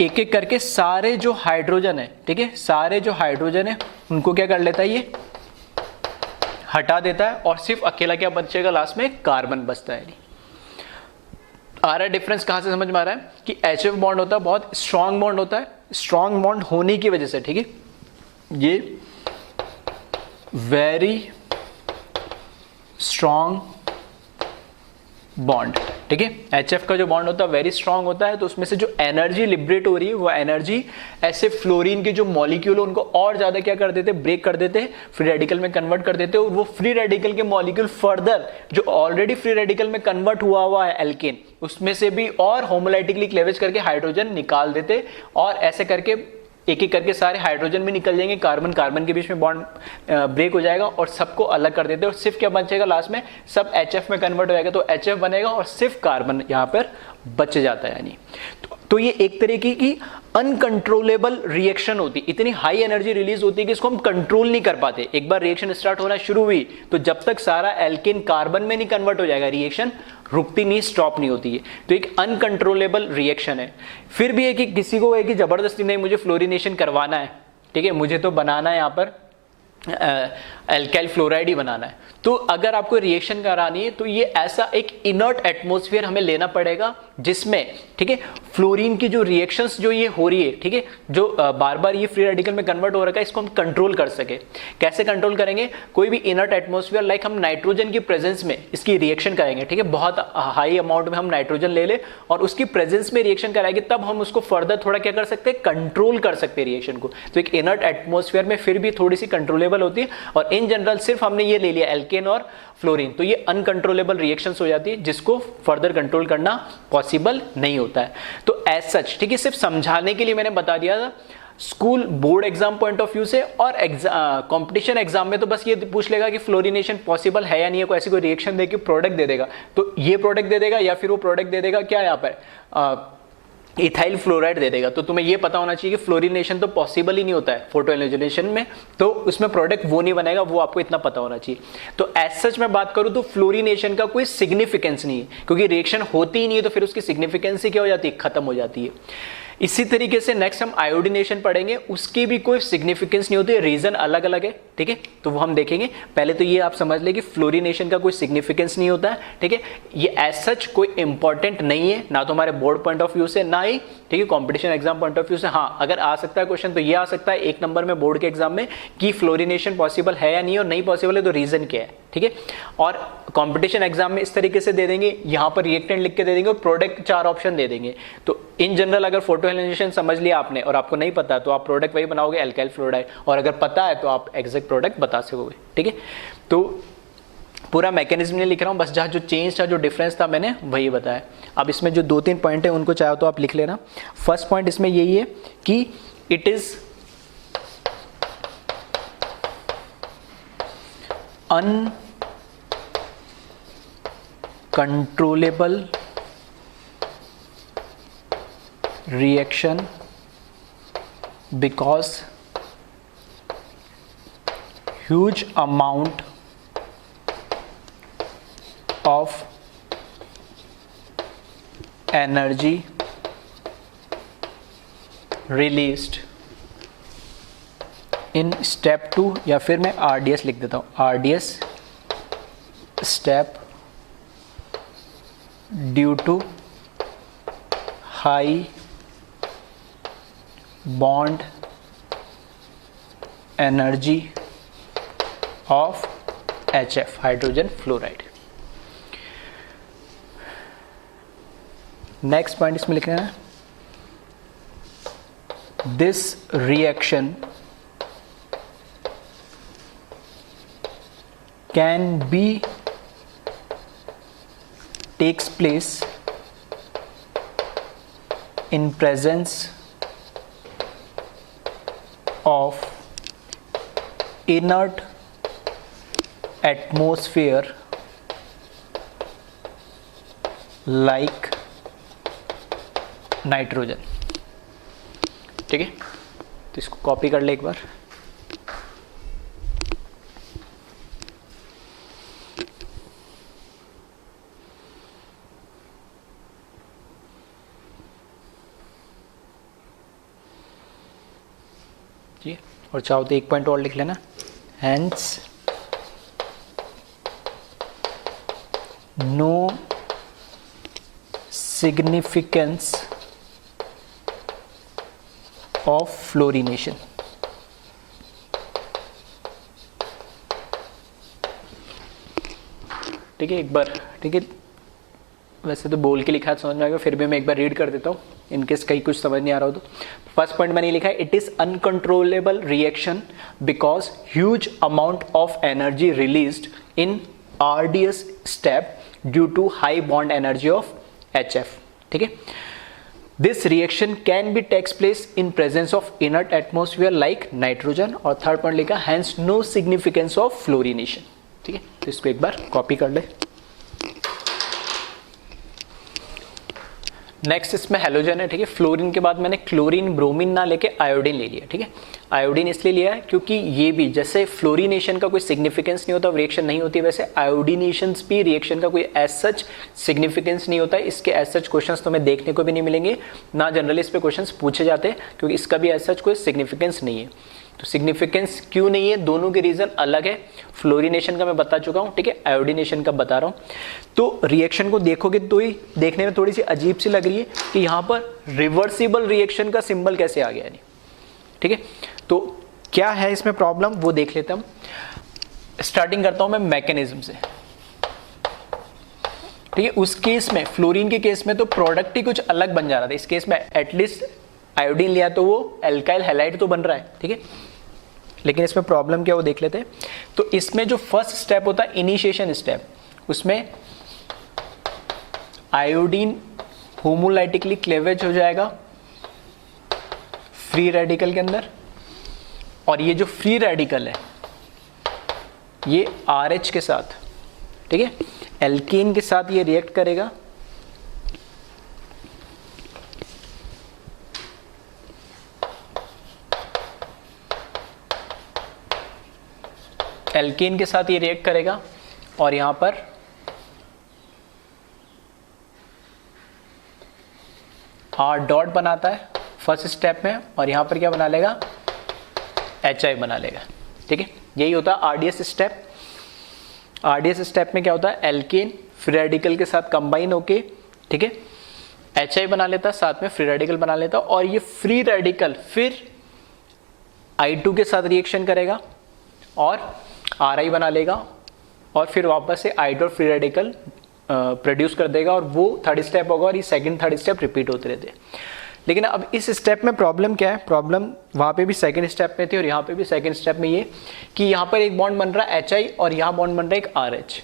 एक एक करके सारे जो हाइड्रोजन है, ठीक है, सारे जो हाइड्रोजन है उनको क्या कर लेता है, ये हटा देता है और सिर्फ अकेला क्या बचेगा, लास्ट में कार्बन बचता है। आ रहा है डिफरेंस कहां से समझ में आ रहा है कि HF बॉन्ड होता है बहुत स्ट्रॉन्ग बॉन्ड होता है, स्ट्रॉन्ग बॉन्ड होने की वजह से, ठीक है, ये वेरी स्ट्रॉन्ग बॉन्ड, ठीक है, HF का जो बॉन्ड होता है वेरी स्ट्रॉन्ग होता है। तो उसमें से जो एनर्जी लिबरेट हो रही है वो एनर्जी ऐसे फ्लोरीन के जो मॉलिक्यूल उनको और ज्यादा क्या कर देते हैं, ब्रेक कर देते हैं, फ्री रेडिकल में कन्वर्ट कर देते हैं। और वो फ्री रेडिकल के मॉलिक्यूल फर्दर जो ऑलरेडी फ्री रेडिकल में कन्वर्ट हुआ है एल्केन, उसमें से भी और होमोलाइटिकली क्लेवेज करके हाइड्रोजन निकाल देते और ऐसे करके एक एक करके सारे हाइड्रोजन भी निकल जाएंगे, कार्बन कार्बन के बीच में बॉन्ड ब्रेक हो जाएगा और सबको अलग कर देते हैं। और सिर्फ क्या बचेगा लास्ट में, सब HF में कन्वर्ट हो जाएगा तो HF बनेगा और सिर्फ कार्बन यहाँ पर बच जाता है। यानी तो ये एक तरीके की अनकंट्रोलेबल रिएक्शन होती, इतनी हाई एनर्जी रिलीज होती है कि इसको हम कंट्रोल नहीं कर पाते। एक बार रिएक्शन स्टार्ट होना शुरू हुई तो जब तक सारा एल्केन कार्बन में नहीं कन्वर्ट हो जाएगा रिएक्शन रुकती नहीं, स्टॉप नहीं होती है। तो एक अनकंट्रोलेबल रिएक्शन है। फिर भी है कि किसी को है कि जबरदस्ती नहीं मुझे फ्लोरिनेशन करवाना है, ठीक है, मुझे तो बनाना है यहाँ पर एल्काइल फ्लोराइड ही बनाना है। तो अगर आपको रिएक्शन करानी है तो ये ऐसा एक इनर्ट एटमॉस्फेयर हमें लेना पड़ेगा जिसमें, ठीक है, फ्लोरीन की जो रिएक्शंस जो ये हो रही है, ठीक है, जो बार बार ये फ्री रेडिकल में कन्वर्ट हो रखा है, इसको हम कंट्रोल कर सके। कैसे कंट्रोल करेंगे, कोई भी इनर्ट एटमॉस्फेयर लाइक हम नाइट्रोजन की प्रेजेंस में इसकी रिएक्शन करेंगे, ठीक है, बहुत हाई अमाउंट में हम नाइट्रोजन ले ले और उसकी प्रेजेंस में रिएक्शन कराएंगे, तब हम उसको फर्दर थोड़ा क्या कर सकते हैं, कंट्रोल कर सकते हैं रिएक्शन को। तो एक इनर्ट एटमॉस्फेयर में फिर भी थोड़ी सी कंट्रोलेबल होती है। और इन जनरल सिर्फ हमने ये ले लिया एल्केन और फ्लोरीन, तो ये अनकंट्रोलेबल रिएक्शंस हो जाती है जिसको फर्दर कंट्रोल करना पॉसिबल नहीं होता है। तो एज सच, ठीक है, सिर्फ समझाने के लिए मैंने बता दिया था। School board exam point of view से और कंपटीशन एग्जाम में तो बस ये पूछ लेगा कि फ्लोरिनेशन पॉसिबल है या नहीं है, कोई ऐसी कोई रिएक्शन दे के प्रोडक्ट दे देगा, तो ये प्रोडक्ट दे देगा या फिर वो प्रोडक्ट दे देगा क्या यहाँ पर इथाइल फ्लोराइड दे देगा। तो तुम्हें ये पता होना चाहिए कि फ्लोरिनेशन तो पॉसिबल ही नहीं होता है फोटो एनर्जिनेशन में, तो उसमें प्रोडक्ट वो नहीं बनेगा, वो आपको इतना पता होना चाहिए। तो एज सच मैं बात करूं तो फ्लोरिनेशन का कोई सिग्निफिकेंस नहीं है, क्योंकि रिएक्शन होती ही नहीं है तो फिर उसकी सिग्निफिकेंस ही क्या हो जाती है, खत्म हो जाती है। इसी तरीके से नेक्स्ट हम आयोडिनेशन पढ़ेंगे, उसकी भी कोई सिग्निफिकेंस नहीं होती है, रीजन अलग अलग है, ठीक है, तो वो हम देखेंगे। पहले तो ये आप समझ ले कि फ्लोरिनेशन का कोई सिग्निफिकेंस नहीं होता है, ठीक है, ये एज सच कोई इंपॉर्टेंट नहीं है, ना तो हमारे बोर्ड पॉइंट ऑफ व्यू से, ना ही, ठीक है, competition exam point of view से। हाँ, अगर आ सकता है क्वेश्चन तो ये आ सकता है 1 नंबर में बोर्ड के एग्जाम में कि फ्लोरिनेशन पॉसिबल है या नहीं, और नहीं पॉसिबल है तो रीजन क्या है, ठीक है। और कंपटीशन एग्जाम में इस तरीके से दे देंगे, यहाँ पर रिएक्टेंट लिख के दे देंगे और प्रोडक्ट 4 ऑप्शन दे देंगे। तो इन जनरल अगर फोटो एनालिसिस समझ लिया आपने और आपको नहीं पता तो आप प्रोडक्ट वही बनाओगे एल्काइल फ्लोराइड, और अगर पता है तो आप एग्जैक्ट प्रोडक्ट बता सकोगे, ठीक है। तो पूरा मैकेनिज्म नहीं लिख रहा हूँ, बस जहाँ जो चेंज था, जो डिफरेंस था, मैंने वही बताया। अब इसमें जो 2-3 पॉइंट है उनको चाहो तो आप लिख लेना। फर्स्ट पॉइंट इसमें यही है कि it is uncontrollable reaction because huge amount of energy released in step 2, या फिर मैं RDS लिख देता हूँ, RDS step due to high bond energy of HF, hydrogen fluoride. Next point इसमें लिखना है, this reaction can be takes place in presence of inert atmosphere like nitrogen. ठीक है, तो इसको कॉपी कर ले एक बार। और चाहो तो एक पॉइंट और लिख लेना, hence no significance of fluorination. ठीक है, एक बार, ठीक है, वैसे तो बोल के लिखा है समझ में आएगा, फिर भी मैं एक बार रीड कर देता हूँ इनकेस कहीं कुछ समझ नहीं आ रहा हो तो। फर्स्ट पॉइंट मैंने लिखा है, it is uncontrollable reaction because huge amount of energy released in RDS step due to high bond energy of HF। ठीक है, this reaction can be takes place in presence of inert atmosphere like nitrogen. और third point लिखा, hence no significance of fluorination. ठीक है, तो इसको एक बार copy कर ले। नेक्स्ट इसमें हेलोजन है। ठीक है, फ्लोरीन के बाद मैंने क्लोरीन ब्रोमीन ना लेके आयोडीन ले लिया। ठीक है, आयोडीन इसलिए लिया है क्योंकि ये भी जैसे फ्लोरिनेशन का कोई सिग्निफिकेंस नहीं होता, रिएक्शन नहीं होती, वैसे आयोडीनेशन भी रिएक्शन का कोई एज सच सिग्निफिकेंस नहीं होता। इसके एज सच क्वेश्चंस तो हमें देखने को भी नहीं मिलेंगे, ना जनरली इस पे क्वेश्चंस पूछे जाते हैं, क्योंकि इसका भी एज सच कोई सिग्निफिकेंस नहीं है। तो सिग्निफिकेंस क्यों नहीं है, दोनों के रीजन अलग है। फ्लोरिनेशन का मैं बता चुका हूँ, ठीक है, आयोडीनेशन का बता रहा हूँ। तो रिएक्शन को देखोगे तो ही देखने में थोड़ी सी अजीब सी लग रही है कि यहाँ पर रिवर्सिबल रिएक्शन का सिंबल कैसे आ गया नहीं। ठीक है, तो क्या है इसमें प्रॉब्लम वो देख लेते हम। स्टार्टिंग करता हूं मैं मैकेनिज्म से। ठीक है, उस केस में फ्लोरीन के केस में तो प्रोडक्ट ही कुछ अलग बन जा रहा था। इस केस में एटलीस्ट आयोडीन लिया तो वो एल्काइल हैलाइड तो बन रहा है। ठीक है, लेकिन इसमें प्रॉब्लम क्या वो देख लेते हैं। तो इसमें जो फर्स्ट स्टेप होता है इनिशिएशन स्टेप, उसमें आयोडीन होमोलाइटिकली क्लेवेज हो जाएगा फ्री रेडिकल के अंदर, और ये जो फ्री रेडिकल है ये RH के साथ, ठीक है, एल्कीन के साथ ये रिएक्ट करेगा। एल्कीन के साथ ये रिएक्ट करेगा और यहां पर R डॉट बनाता है फर्स्ट स्टेप में, और यहां पर क्या बना लेगा, HI बना लेगा। ठीक है, यही होता है RDS स्टेप। RDS स्टेप में क्या होता है, एल्केन फ्री रेडिकल के साथ कंबाइन होके, ठीक है, HI बना लेता, साथ में फ्री रेडिकल बना लेता, और ये फ्री रेडिकल फिर I2 के साथ रिएक्शन करेगा और RI बना लेगा, और फिर वापस से I dot free radical produce कर देगा, और वो थर्ड स्टेप होगा, और ये सेकंड थर्ड स्टेप रिपीट होते रहते हैं। लेकिन अब इस स्टेप में प्रॉब्लम क्या है, प्रॉब्लम वहाँ पे भी सेकंड स्टेप में थी और यहाँ पे भी सेकंड स्टेप में ये कि यहाँ पर एक बॉन्ड बन रहा है HI और यहाँ बॉन्ड बन रहा है एक RH।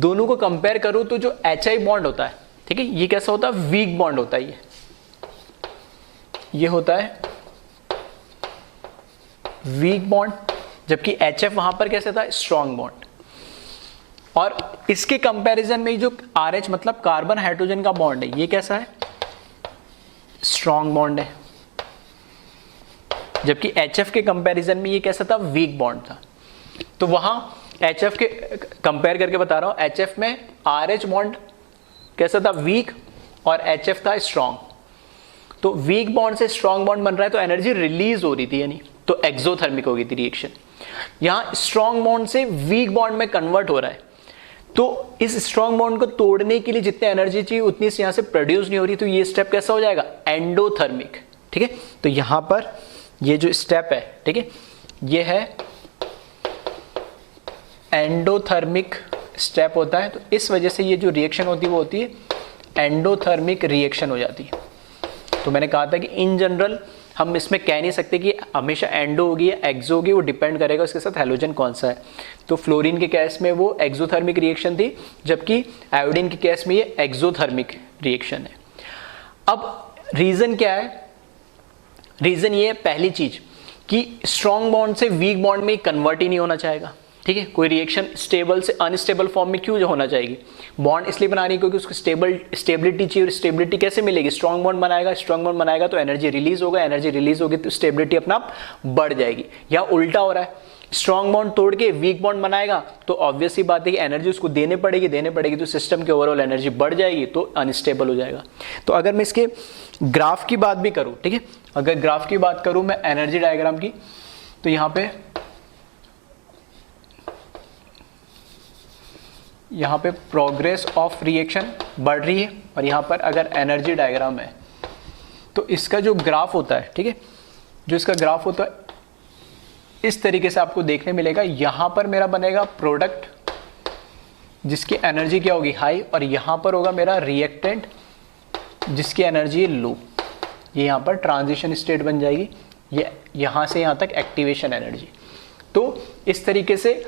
दोनों को कंपेयर करूँ तो जो HI बॉन्ड होता है, ठीक है, ये कैसा होता है, वीक बॉन्ड होता है। ये होता है वीक बॉन्ड, जबकि HF वहाँ पर कैसे था, स्ट्रॉन्ग बॉन्ड। और इसके कंपैरिजन में जो RH मतलब कार्बन हाइड्रोजन का बॉन्ड है, ये कैसा है, स्ट्रॉन्ग बॉन्ड है, जबकि HF के कंपैरिजन में ये कैसा था, वीक बॉन्ड था। तो वहां HF के कंपेयर करके बता रहा हूं, HF में RH बॉन्ड कैसा था, वीक, और HF था स्ट्रॉन्ग। तो वीक बॉन्ड से स्ट्रॉन्ग बॉन्ड बन रहा है तो एनर्जी रिलीज हो रही थी, यानी तो एक्सोथर्मिक हो गई थी रिएक्शन। यहां स्ट्रॉन्ग बॉन्ड से वीक बॉन्ड में कन्वर्ट हो रहा है तो इस स्ट्रॉन्ग बॉन्ड को तोड़ने के लिए जितनी एनर्जी चाहिए उतनी से यहां से प्रोड्यूस नहीं हो रही, तो ये स्टेप कैसा हो जाएगा, एंडोथर्मिक। ठीक है, तो यहां पर ये जो स्टेप है, ठीक है, ये है एंडोथर्मिक स्टेप होता है। तो इस वजह से ये जो रिएक्शन होती है वो होती है एंडोथर्मिक रिएक्शन हो जाती है। तो मैंने कहा था कि इन जनरल हम इसमें कह नहीं सकते कि हमेशा एंडो होगी या एक्सो होगी, वो डिपेंड करेगा उसके साथ हैलोजन कौन सा है। तो फ्लोरीन के केस में वो एक्सोथर्मिक रिएक्शन थी, जबकि आयोडीन के केस में ये एक्सोथर्मिक रिएक्शन है। अब रीजन क्या है, रीजन ये है पहली चीज कि स्ट्रॉन्ग बॉन्ड से वीक बॉन्ड में कन्वर्ट ही नहीं होना चाहेगा। ठीक है, कोई रिएक्शन स्टेबल से अनस्टेबल फॉर्म में क्यों होना चाहिए, बॉन्ड इसलिए बनानी है क्योंकि उसको स्टेबिलिटी चाहिए। और स्टेबिलिटी कैसे मिलेगी, स्ट्रॉन्ग बॉन्ड बनाएगा, स्ट्रॉन्ग बॉन्ड बनाएगा तो एनर्जी रिलीज होगा, एनर्जी रिलीज होगी तो स्टेबिलिटी अपना आप बढ़ जाएगी। या उल्टा हो रहा है, स्ट्रॉन्ग बॉन्ड तोड़ के वीक बॉन्ड बनाएगा तो ऑब्वियस सी बात है कि एनर्जी उसको देने पड़ेगी तो सिस्टम के ओवरऑल एनर्जी बढ़ जाएगी, तो अनस्टेबल हो जाएगा। तो अगर मैं इसके ग्राफ की बात भी करूं, ठीक है, अगर ग्राफ की बात करूं मैं एनर्जी डायग्राम की, तो यहाँ पे प्रोग्रेस ऑफ रिएक्शन बढ़ रही है, और यहाँ पर अगर एनर्जी डायग्राम है तो इसका जो ग्राफ होता है, ठीक है, जो इसका ग्राफ होता है इस तरीके से आपको देखने मिलेगा। यहाँ पर मेरा बनेगा प्रोडक्ट जिसकी एनर्जी क्या होगी, हाई, और यहाँ पर होगा मेरा रिएक्टेंट जिसकी एनर्जी लो। ये यहाँ पर ट्रांजिशन स्टेट बन जाएगी, ये यहाँ से यहाँ तक एक्टिवेशन एनर्जी। तो इस तरीके से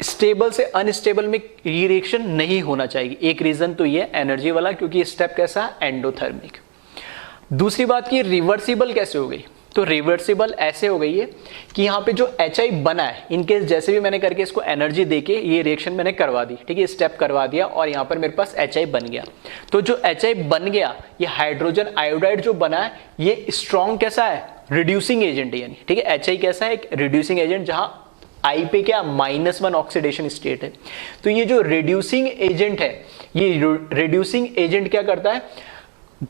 स्टेबल से अनस्टेबल में ये रिएक्शन नहीं होना चाहिए। एक रीजन तो ये एनर्जी वाला, क्योंकि स्टेप कैसा, एंडोथर्मिक। दूसरी बात की रिवर्सिबल कैसे हो गई, तो रिवर्सिबल ऐसे हो गई है कि यहाँ पे जो HI बना है, इनकेस जैसे भी मैंने करके इसको एनर्जी देके ये रिएक्शन मैंने करवा दी, ठीक है, स्टेप करवा दिया और यहाँ पर मेरे पास HI बन गया। तो जो HI बन गया, ये हाइड्रोजन आयोडाइड जो बना है, ये स्ट्रॉन्ग कैसा है, रिड्यूसिंग एजेंट है, यानी ठीक है, HI कैसा है, एक रिड्यूसिंग एजेंट, जहाँ I पे क्या -1 ऑक्सीडेशन स्टेट है। तो ये जो रिड्यूसिंग एजेंट है, ये रिड्यूसिंग एजेंट क्या करता है,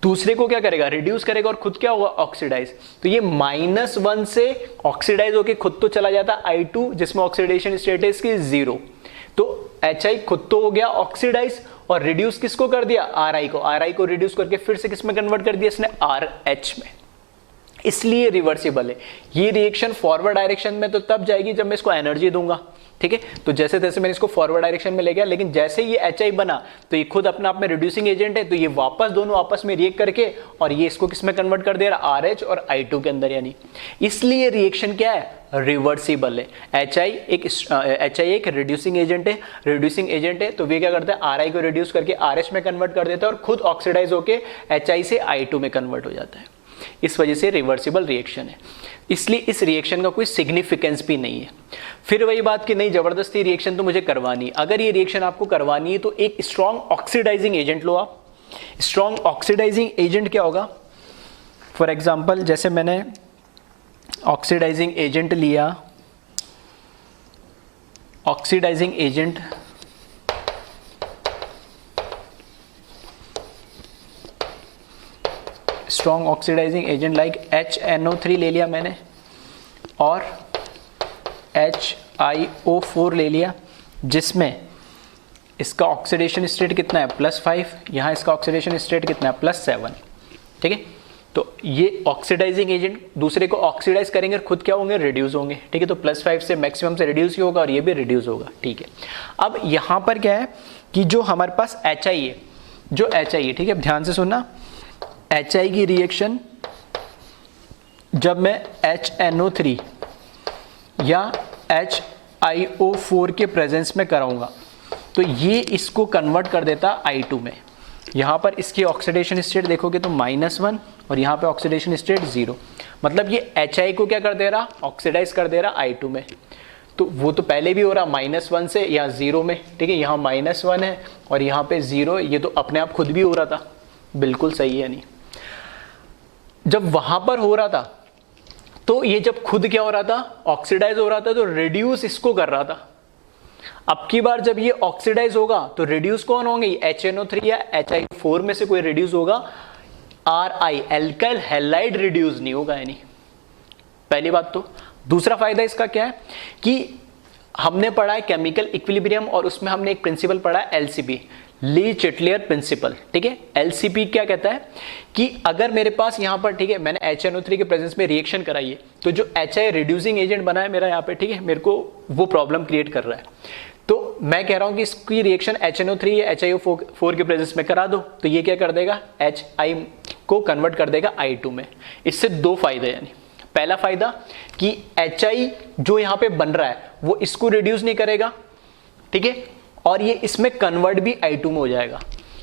दूसरे को क्या करेगा, रिड्यूस करेगा और खुद क्या होगा, ऑक्सीडाइज। तो ये -1 से ऑक्सीडाइज होके खुद तो चला जाता है I2 जिसमें ऑक्सीडेशन स्टेट है इसकी 0। तो HI खुद तो हो गया ऑक्सीडाइज, और रिड्यूस किसको कर दिया, RI को रिड्यूस करके फिर से किस में कन्वर्ट कर दिया इसने, RH में। इसलिए रिवर्सिबल है। ये रिएक्शन फॉरवर्ड डायरेक्शन में तो तब जाएगी जब मैं इसको एनर्जी दूंगा, ठीक है। तो जैसे तैसे मैंने इसको फॉरवर्ड डायरेक्शन में ले गया, लेकिन जैसे ये HI बना तो ये खुद अपने आप में रिड्यूसिंग एजेंट है, तो ये वापस दोनों आपस में रिएक्ट करके और ये इसको किस में कन्वर्ट कर दे रहा, RH और I2 के अंदर, यानी इसलिए रिएक्शन क्या है, रिवर्सिबल है। HI एक रिड्यूसिंग एजेंट है, तो वे क्या करते हैं, RI को रिड्यूस करके RH में कन्वर्ट कर देता है और खुद ऑक्सीडाइज होके HI से I2 में कन्वर्ट हो जाता है। इस वजह से रिवर्सिबल रिएक्शन है, इसलिए इस रिएक्शन का कोई सिग्निफिकेंस भी नहीं है। फिर वही बात कि नहीं जबरदस्ती रिएक्शन तो मुझे करवानी है, अगर ये रिएक्शन आपको करवानी है तो एक स्ट्रॉन्ग ऑक्सीडाइजिंग एजेंट लो आप। स्ट्रॉन्ग ऑक्सीडाइजिंग एजेंट क्या होगा, फॉर एग्जांपल जैसे मैंने ऑक्सीडाइजिंग एजेंट लिया, oxidising agent strong oxidising agent like HNO3 ले लिया मैंने और HiO4 ले लिया, जिसमें इसका ऑक्सीडेशन स्टेट कितना है, +5, यहाँ इसका ऑक्सीडेशन स्टेट कितना है, +7, ठीक है। तो ये ऑक्सीडाइजिंग एजेंट दूसरे को ऑक्सीडाइज करेंगे और खुद क्या होंगे, रिड्यूस होंगे, ठीक है। तो +5 से मैक्सिमम से रिड्यूस ही होगा और ये भी रिड्यूस होगा, ठीक है। अब यहाँ पर क्या है कि जो हमारे पास HI है, जो HI है, ठीक है, ध्यान से सुनना, HI की रिएक्शन जब मैं HNO3 या HiO4 के प्रेजेंस में कराऊंगा तो ये इसको कन्वर्ट कर देता I2 में। यहाँ पर इसकी ऑक्सीडेशन स्टेट देखोगे तो -1 और यहाँ पे ऑक्सीडेशन स्टेट 0, मतलब ये HI को क्या कर दे रहा, ऑक्सीडाइज कर दे रहा I2 में। तो वो तो पहले भी हो रहा -1 से या 0 में, ठीक है, यहाँ -1 है और यहाँ पे 0, ये तो अपने आप खुद भी हो रहा था, बिल्कुल सही है। नहीं, जब वहां पर हो रहा था तो ये जब खुद क्या हो रहा था, ऑक्सीडाइज हो रहा था, तो रिड्यूस इसको कर रहा था। अब की बार जब ये ऑक्सीडाइज होगा तो रिड्यूस कौन होंगे, HNO3 या HiO4 में से कोई रिड्यूस होगा, RI एल्काइल हैलाइड रिड्यूस नहीं होगा, यानी पहली बात। तो दूसरा फायदा इसका क्या है कि हमने पढ़ा है केमिकल इक्विलिब्रियम और उसमें हमने एक प्रिंसिपल पढ़ा है एलसीपी, ली चिटलियर प्रिंसिपल, ठीक है। एलसीपी क्या कहता है कि अगर मेरे पास यहाँ पर, ठीक है, मैंने HNO3 के प्रेजेंस में रिएक्शन कराई है, तो जो HI रिड्यूसिंग एजेंट बना है मेरा यहाँ पे, ठीक है, मेरे को वो प्रॉब्लम क्रिएट कर रहा है। तो मैं कह रहा हूँ कि इसकी रिएक्शन HNO3 या HiO4 के प्रेजेंस में करा दो, तो ये क्या कर देगा, HI को कन्वर्ट कर देगा I2 में। इससे दो फायदे, यानी पहला फायदा कि HI जो यहाँ पे बन रहा है वो इसको रिड्यूस नहीं करेगा, ठीक है, और ये इसमें कन्वर्ट भी I2 में हो जाएगा।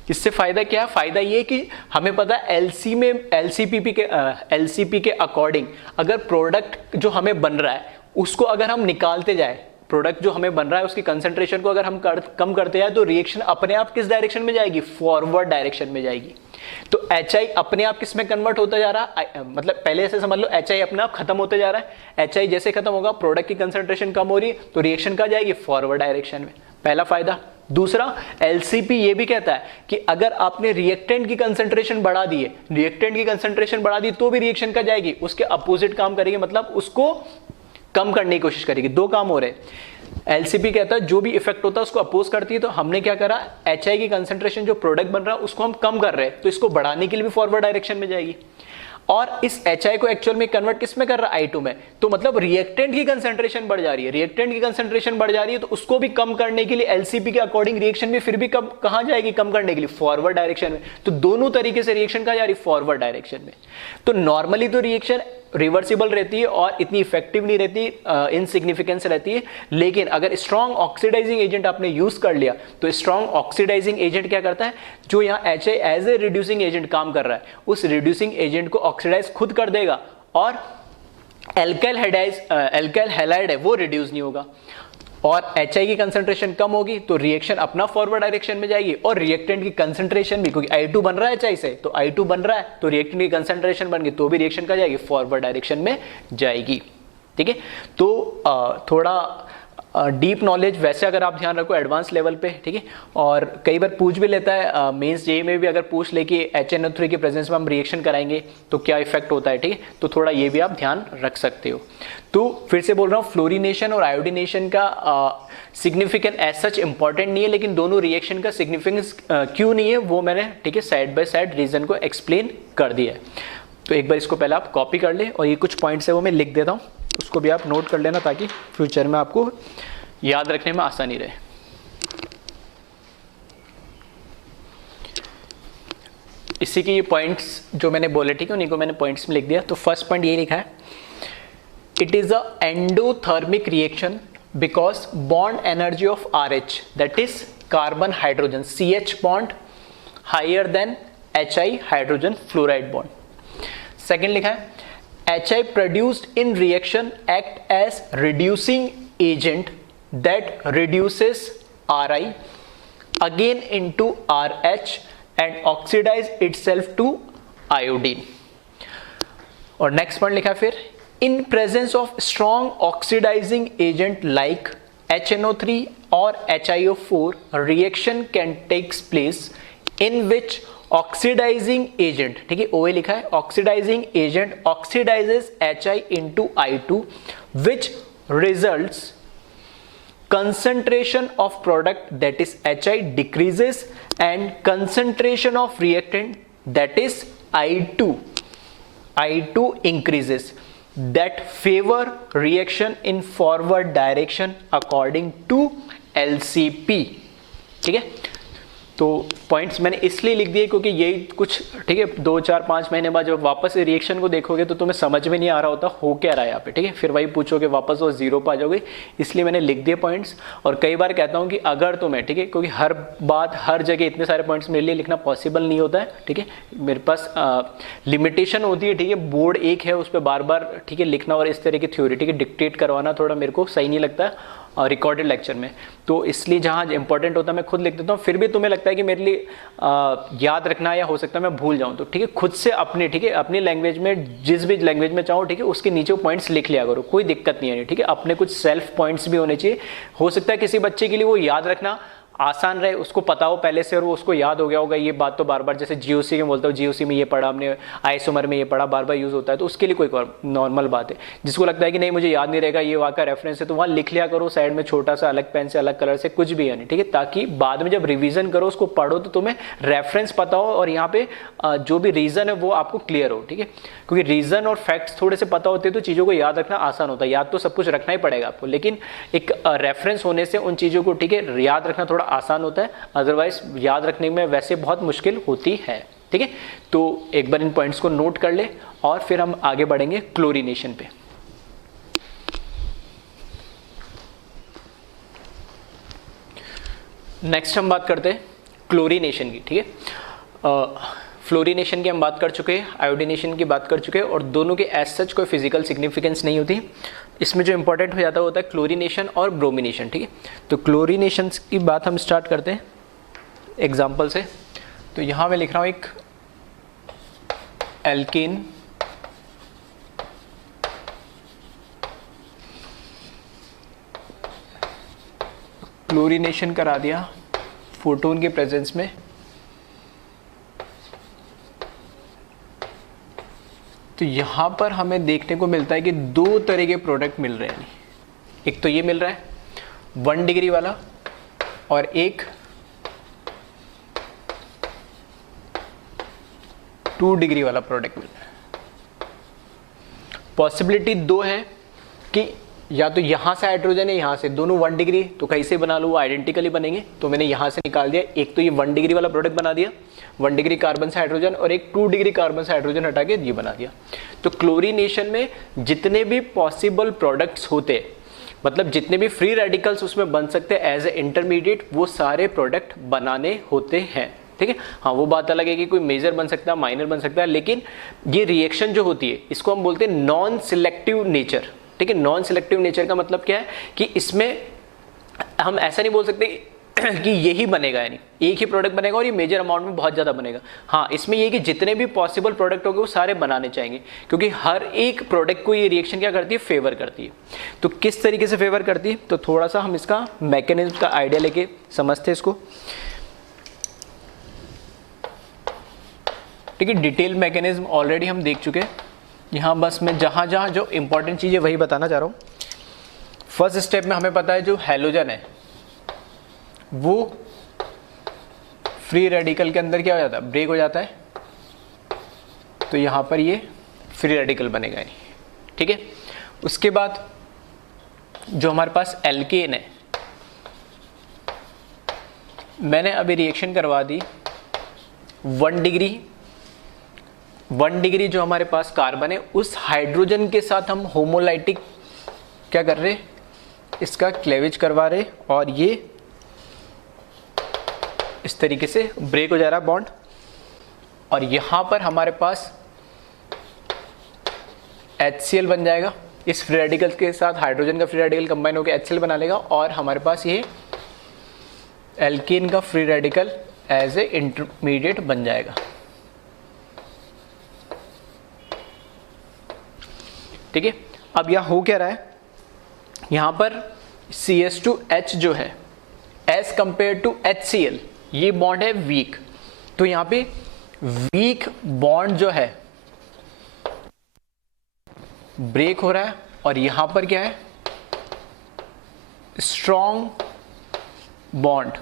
इससे फायदा क्या है, फायदा ये कि हमें पता है LCP के अकॉर्डिंग अगर प्रोडक्ट जो हमें बन रहा है उसको अगर हम निकालते जाए, प्रोडक्ट जो हमें बन रहा है उसकी कंसंट्रेशन को अगर हम कम करते जाए, तो रिएक्शन अपने आप किस डायरेक्शन में जाएगी, फॉरवर्ड डायरेक्शन में जाएगी। तो HI अपने आप किस में कन्वर्ट होता जा रहा है, मतलब पहले से समझ लो HI अपने आप खत्म होते जा रहा है। HI जैसे खत्म होगा, प्रोडक्ट की कंसंट्रेशन कम हो रही है, तो रिएक्शन कहाँ जाएगी, फॉरवर्ड डायरेक्शन में। पहला फायदा। दूसरा, LCP ये भी कहता है कि अगर आपने रिएक्टेंट की कंसंट्रेशन बढ़ा दी है, रिएक्टेंट की कंसंट्रेशन बढ़ा दी तो भी रिएक्शन का जाएगी, उसके अपोजिट काम करेगी, मतलब उसको कम करने की कोशिश करेगी। दो काम हो रहे हैं। LCP कहता है जो भी इफेक्ट होता है उसको अपोज करती है, तो हमने क्या करा, HI की कंसंट्रेशन जो प्रोडक्ट बन रहा है उसको हम कम कर रहे हैं, तो इसको बढ़ाने के लिए भी फॉरवर्ड डायरेक्शन में जाएगी। और इस HI को एक्चुअल में कन्वर्ट किस में कर रहा है, I2 में, तो मतलब रिएक्टेंट की कंसंट्रेशन बढ़ जा रही है, रिएक्टेंट की कंसंट्रेशन बढ़ जा रही है, तो उसको भी कम करने के लिए LCP के अकॉर्डिंग रिएक्शन भी फिर भी कहां जाएगी, कम करने के लिए फॉरवर्ड डायरेक्शन में। तो दोनों तरीके से रिएक्शन कहां जा रही है, फॉरवर्ड डायरेक्शन में। तो नॉर्मली तो रिएक्शन रिवर्सिबल रहती है और इतनी इफेक्टिव नहीं रहती, इनसिग्निफिकेंस रहती है, लेकिन अगर स्ट्रॉन्ग ऑक्सीडाइजिंग एजेंट आपने यूज कर लिया, तो स्ट्रॉन्ग ऑक्सीडाइजिंग एजेंट क्या करता है, जो यहाँ HI as a reducing agent काम कर रहा है, उस रिड्यूसिंग एजेंट को ऑक्सीडाइज खुद कर देगा, और एल्काइल हैलाइड है वो रिड्यूस नहीं होगा, और HI की कंसंट्रेशन कम होगी, तो रिएक्शन अपना फॉरवर्ड डायरेक्शन में जाएगी, और रिएक्टेंट की कंसंट्रेशन भी, क्योंकि I2 बन रहा है HI से, तो I2 बन रहा है, तो रिएक्टेंट की कंसंट्रेशन बन गई, तो भी रिएक्शन कहाँ जाएगी, फॉरवर्ड डायरेक्शन में जाएगी, ठीक है। तो थोड़ा डीप नॉलेज वैसे अगर आप ध्यान रखो एडवांस लेवल पे, ठीक है, और कई बार पूछ भी लेता है मेंस जेईई में भी, अगर पूछ ले कि HNO3 के प्रेजेंस में हम रिएक्शन कराएंगे तो क्या इफेक्ट होता है, ठीक है, तो थोड़ा ये भी आप ध्यान रख सकते हो। तो फिर से बोल रहा हूँ, फ्लोरिनेशन और आयोडीनेशन का सिग्निफिकेंट एज सच इंपॉर्टेंट नहीं है, लेकिन दोनों रिएक्शन का सिग्निफिकेंस क्यों नहीं है वो मैंने, ठीक है, साइड बाय साइड रीजन को एक्सप्लेन कर दिया है। तो एक बार इसको पहले आप कॉपी कर लें, और ये कुछ पॉइंट्स है वो मैं लिख देता हूँ, उसको भी आप नोट कर लेना ताकि फ्यूचर में आपको याद रखने में आसानी रहे। इसी के ये पॉइंट्स जो मैंने बोले, ठीक है, उन्हीं को मैंने पॉइंट्स में लिख दिया। तो फर्स्ट पॉइंट ये लिखा है, it is a endothermic reaction because bond energy of RH, that is carbon hydrogen, CH bond higher than HI hydrogen fluoride bond. Second लिखा है, HI produced in reaction act as reducing agent that reduces Ri again into RH and oxidize itself to iodine। और next point लिखा है फिर, in presence of strong oxidizing agent like HNO3 or HiO4, reaction can takes place in which oxidising agent, ठीक है, OA लिखा है, oxidising agent oxidises HI into I2 which results concentration of product that is HI decreases and concentration of reactant that is I2 increases, that favor reaction in forward direction according to LCP, ठीक है। तो points मैंने इसलिए लिख दिए क्योंकि यही कुछ, ठीक है, 2, 4, 5 महीने बाद जब वापस से रिएक्शन को देखोगे तो तुम्हें समझ में नहीं आ रहा होता हो क्या रहा है यहाँ पे, ठीक है, फिर वही पूछोगे वापस वो जीरो पर आ जाओगे, इसलिए मैंने लिख दिए पॉइंट्स। और कई बार कहता हूँ कि अगर तुम्हें, ठीक है, क्योंकि हर बात हर जगह इतने सारे पॉइंट्स मेरे लिए लिखना पॉसिबल नहीं होता है, ठीक है, मेरे पास लिमिटेशन होती है, ठीक है, बोर्ड एक है उस पर बार बार, ठीक है, लिखना और इस तरह की थ्योरी, ठीक है, डिक्टेट करवाना थोड़ा मेरे को सही नहीं लगता है रिकॉर्डेड लेक्चर में, तो इसलिए जहाँ इंपॉर्टेंट होता है मैं खुद लिख देता हूँ। फिर भी तुम्हें लगता है कि मेरे लिए याद रखना या हो सकता है मैं भूल जाऊँ, तो ठीक है, खुद से अपने, ठीक है, अपनी लैंग्वेज में जिस भी लैंग्वेज में चाहो, ठीक है, उसके नीचे वो पॉइंट्स लिख लिया करो, कोई दिक्कत नहीं है, ठीक है। अपने कुछ सेल्फ पॉइंट्स भी होने चाहिए, हो सकता है किसी बच्चे के लिए वो याद रखना आसान रहे, उसको पता हो पहले से और वो उसको याद हो गया होगा ये बात, तो बार बार जैसे जीओसी में बोलता हूँ, जीओसी में ये पढ़ा हमने, आइसोमर में ये पढ़ा, बार बार यूज़ होता है, तो उसके लिए कोई नॉर्मल बात है। जिसको लगता है कि नहीं मुझे याद नहीं रहेगा, ये वहाँ का रेफरेंस है, तो वहाँ लिख लिया करो साइड में छोटा सा, अलग पेन से, अलग कलर से, कुछ भी है नहीं, ठीक है, ताकि बाद में जब रिविजन करो उसको पढ़ो तो तुम्हें रेफरेंस पता हो और यहाँ पे जो भी रीजन है वो आपको क्लियर हो, ठीक है। क्योंकि रीजन और फैक्ट्स थोड़े से पता होते हैं तो चीज़ों को याद रखना आसान होता है। याद तो सब कुछ रखना ही पड़ेगा आपको, लेकिन एक रेफरेंस होने से उन चीज़ों को, ठीक है, याद रखना थोड़ा आसान होता है, अदरवाइज याद रखने में वैसे बहुत मुश्किल होती है, ठीक है। तो एक बार इन पॉइंट्स को नोट कर ले और फिर हम आगे बढ़ेंगे क्लोरीनेशन पे। नेक्स्ट हम बात करते हैं क्लोरीनेशन की, ठीक है। फ्लोरीनेशन की हम बात कर चुके हैं, आयोडीनेशन की बात कर चुके हैं, और दोनों के एज सच कोई फिजिकल सिग्निफिकेंस नहीं होती। इसमें जो इंपॉर्टेंट हो जाता है होता है क्लोरीनेशन और ब्रोमिनेशन, ठीक है। तो क्लोरीनेशन की बात हम स्टार्ट करते हैं एग्जाम्पल से। तो यहाँ मैं लिख रहा हूँ एक एल्केन क्लोरीनेशन करा दिया फोटोन के प्रेजेंस में, तो यहाँ पर हमें देखने को मिलता है कि दो तरह के प्रोडक्ट मिल रहे हैं। एक तो ये मिल रहा है 1 डिग्री वाला और एक 2 डिग्री वाला प्रोडक्ट मिल रहा है। पॉसिबिलिटी दो है कि या तो यहाँ से हाइड्रोजन है, यहाँ से, दोनों 1 डिग्री, तो कैसे बना लूँ, वो आइडेंटिकली बनेंगे, तो मैंने यहाँ से निकाल दिया। एक तो ये 1 डिग्री वाला प्रोडक्ट बना दिया, 1 डिग्री कार्बन से हाइड्रोजन, और एक 2 डिग्री कार्बन से हाइड्रोजन हटा के ये बना दिया। तो क्लोरीनेशन में जितने भी पॉसिबल प्रोडक्ट्स होते, मतलब जितने भी फ्री रेडिकल्स उसमें बन सकते हैं एज ए इंटरमीडिएट, वो सारे प्रोडक्ट बनाने होते हैं, ठीक है। हाँ, वो बात अलग है कि कोई मेजर बन सकता है, माइनर बन सकता है, लेकिन ये रिएक्शन जो होती है इसको हम बोलते हैं नॉन सिलेक्टिव नेचर, ठीक है। नॉन सिलेक्टिव नेचर का मतलब क्या है कि इसमें हम ऐसा नहीं बोल सकते कि यही बनेगा, यानी एक ही प्रोडक्ट बनेगा और ये मेजर अमाउंट में बहुत ज़्यादा बनेगा। हाँ, इसमें ये कि जितने भी पॉसिबल प्रोडक्ट होंगे वो सारे बनाने चाहेंगे, क्योंकि हर एक प्रोडक्ट को ये रिएक्शन क्या करती है, फेवर करती है। तो किस तरीके से फेवर करती है, तो थोड़ा सा हम इसका मैकेनिज्म का आइडिया लेके समझते हैं इसको, ठीक है। डिटेल मैकेनिज्म ऑलरेडी हम देख चुके हैं, यहाँ बस मैं जहाँ जहाँ जो इंपॉर्टेंट चीज़ है वही बताना चाह रहा हूँ। फर्स्ट स्टेप में हमें पता है जो हैलोजन है वो फ्री रेडिकल के अंदर क्या हो जाता है, ब्रेक हो जाता है, तो यहाँ पर ये फ्री रेडिकल बनेगा, ठीक है। उसके बाद जो हमारे पास एल्केन है, मैंने अभी रिएक्शन करवा दी 1 डिग्री जो हमारे पास कार्बन है उस हाइड्रोजन के साथ हम होमोलाइटिक क्या कर रहे, इसका क्लेवेज करवा रहे, और ये इस तरीके से ब्रेक हो जा रहा बॉन्ड, और यहां पर हमारे पास HCl बन जाएगा। इस फ्री रेडिकल के साथ हाइड्रोजन का फ्री रेडिकल कंबाइन होकर HCl बना लेगा, और हमारे पास ये एल्केन का free radical as a intermediate बन जाएगा, ठीक है। अब यहां हो क्या रहा है, यहां पर CH2H जो है एज कंपेयर टू HCl, ये बॉन्ड है वीक, तो यहां पे वीक बॉन्ड जो है ब्रेक हो रहा है, और यहां पर क्या है, स्ट्रॉन्ग बॉन्ड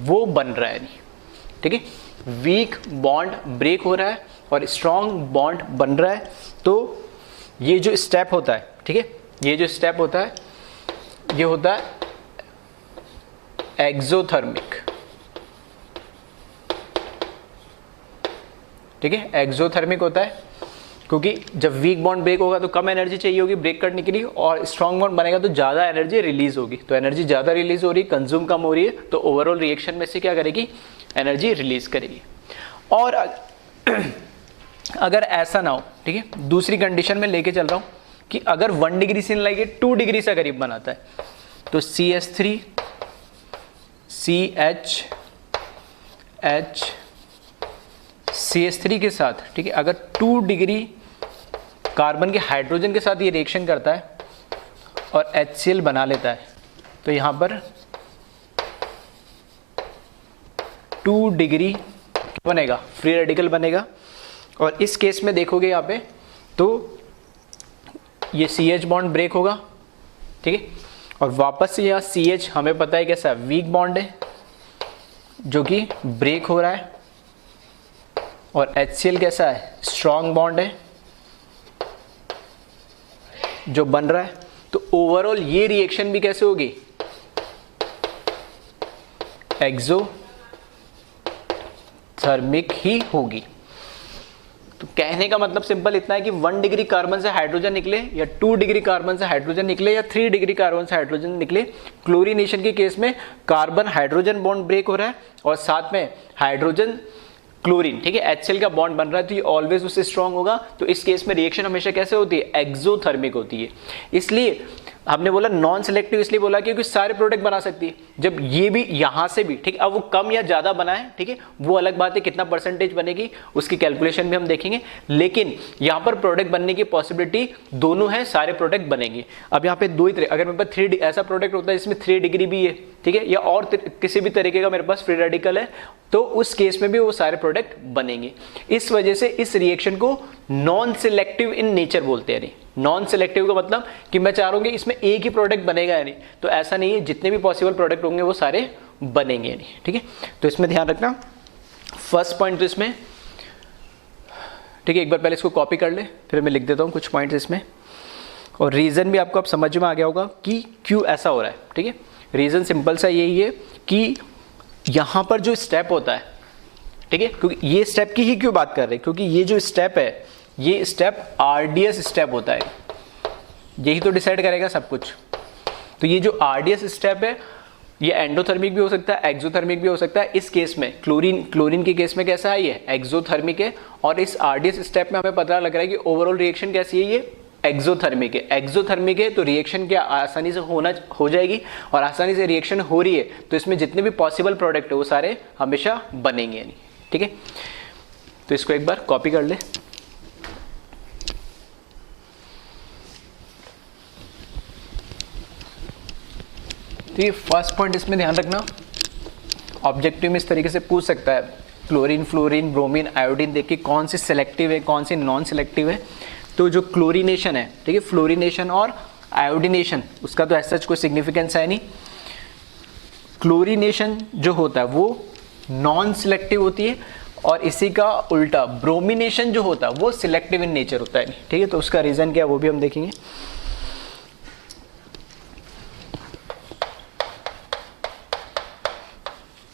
वो बन रहा है, ठीक है। वीक बॉन्ड ब्रेक हो रहा है और स्ट्रॉन्ग बॉन्ड बन रहा है। तो ये जो स्टेप होता है, ठीक है, ये जो स्टेप होता है ये होता है एक्सोथर्मिक, ठीक है, एक्सोथर्मिक होता है, क्योंकि जब वीक बॉन्ड ब्रेक होगा तो कम एनर्जी चाहिए होगी ब्रेक करने के लिए, और स्ट्रॉन्ग बॉन्ड बनेगा तो ज़्यादा एनर्जी रिलीज होगी। तो एनर्जी ज़्यादा रिलीज हो रही है, कंज्यूम कम हो रही है, तो ओवरऑल रिएक्शन में से क्या करेगी, एनर्जी रिलीज करेगी। और अगर ऐसा ना हो, ठीक है, दूसरी कंडीशन में लेके चल रहा हूँ कि अगर 1 डिग्री से लेके 2 डिग्री से करीब बनाता है, तो CH3 CH3 के साथ, ठीक है, अगर 2 डिग्री कार्बन के हाइड्रोजन के साथ ये रिएक्शन करता है और HCl बना लेता है, तो यहाँ पर 2 डिग्री बनेगा, फ्री रेडिकल बनेगा। और इस केस में देखोगे यहाँ पे तो ये CH बॉन्ड ब्रेक होगा, ठीक है। और वापस से यहाँ CH हमें पता है कैसा वीक बॉन्ड है जो कि ब्रेक हो रहा है, और HCl कैसा है स्ट्रॉन्ग बॉन्ड है जो बन रहा है। तो ओवरऑल ये रिएक्शन भी कैसे होगी, एक्सोथर्मिक ही होगी। तो कहने का मतलब सिंपल इतना है कि 1 डिग्री कार्बन से हाइड्रोजन निकले या 2 डिग्री कार्बन से हाइड्रोजन निकले या 3 डिग्री कार्बन से हाइड्रोजन निकले, क्लोरीनेशन के केस में कार्बन हाइड्रोजन बॉन्ड ब्रेक हो रहा है और साथ में हाइड्रोजन क्लोरीन, ठीक है, HCl का बॉन्ड बन रहा है, तो ये ऑलवेज उससे स्ट्रांग होगा। तो इस केस में रिएक्शन हमेशा कैसे होती है, एक्सोथर्मिक होती है। इसलिए हमने बोला नॉन सिलेक्टिव, इसलिए बोला क्योंकि सारे प्रोडक्ट बना सकती है। जब ये भी यहां से भी, ठीक है, अब वो कम या ज्यादा बनाए, ठीक है, वो अलग बात है, कितना परसेंटेज बनेगी उसकी कैलकुलेशन भी हम देखेंगे, लेकिन यहां पर प्रोडक्ट बनने की पॉसिबिलिटी दोनों है, सारे प्रोडक्ट बनेंगे। अब यहाँ पे दो ही तरह, अगर मेरे पास 3 ऐसा प्रोडक्ट होता है जिसमें 3 डिग्री भी है, ठीक है, या और किसी भी तरीके का मेरे पास फ्री रेडिकल है, तो उस केस में भी वो सारे प्रोडक्ट बनेंगे। इस वजह से इस रिएक्शन को नॉन सिलेक्टिव इन नेचर बोलते हैं। नॉन सिलेक्टिव का मतलब कि मैं चाह रहा हूं कि इसमें एक ही प्रोडक्ट बनेगा या नहीं, तो ऐसा नहीं है, जितने भी पॉसिबल प्रोडक्ट होंगे वो सारे बनेंगे नहीं, ठीक है। तो इसमें ध्यान रखना, फर्स्ट पॉइंट तो इसमें, ठीक है, एक बार पहले इसको कॉपी कर ले, फिर मैं लिख देता हूं कुछ पॉइंट्स इसमें, और रीजन भी आपको अब समझ में आ गया होगा कि क्यों ऐसा हो रहा है, ठीक है। रीजन सिंपल सा यही है कि यहां पर जो स्टेप होता है, ठीक है, क्योंकि ये स्टेप की ही क्यों बात कर रहे हैं, क्योंकि ये जो स्टेप है, ये स्टेप RDS स्टेप होता है, यही तो डिसाइड करेगा सब कुछ। तो ये जो RDS स्टेप है, ये एंडोथर्मिक भी हो सकता है, एक्सोथर्मिक भी हो सकता है। इस केस में क्लोरीन के केस में कैसा है, ये एक्सोथर्मिक है, और इस RDS स्टेप में हमें पता लग रहा है कि ओवरऑल रिएक्शन कैसी है, ये एक्सोथर्मिक है। एक्सोथर्मिक है तो रिएक्शन क्या आसानी से हो जाएगी, और आसानी से रिएक्शन हो रही है तो इसमें जितने भी पॉसिबल प्रोडक्ट है वो सारे हमेशा बनेंगे नहीं, ठीक है। तो इसको एक बार कॉपी कर ले। तो ये फर्स्ट पॉइंट इसमें ध्यान रखना, ऑब्जेक्टिव में इस तरीके से पूछ सकता है, क्लोरीन, फ्लोरीन, ब्रोमीन, आयोडीन देख के कौन सी सिलेक्टिव है कौन सी नॉन सिलेक्टिव है। तो जो क्लोरीनेशन है, ठीक है, फ्लोरीनेशन और आयोडीनेशन, उसका तो ऐसा कोई सिग्निफिकेंस है नहीं। क्लोरीनेशन जो होता है वो नॉन सिलेक्टिव होती है, और इसी का उल्टा ब्रोमिनेशन जो होता है वो सिलेक्टिव इन नेचर होता है, ठीक है। तो उसका रीजन क्या है वो भी हम देखेंगे।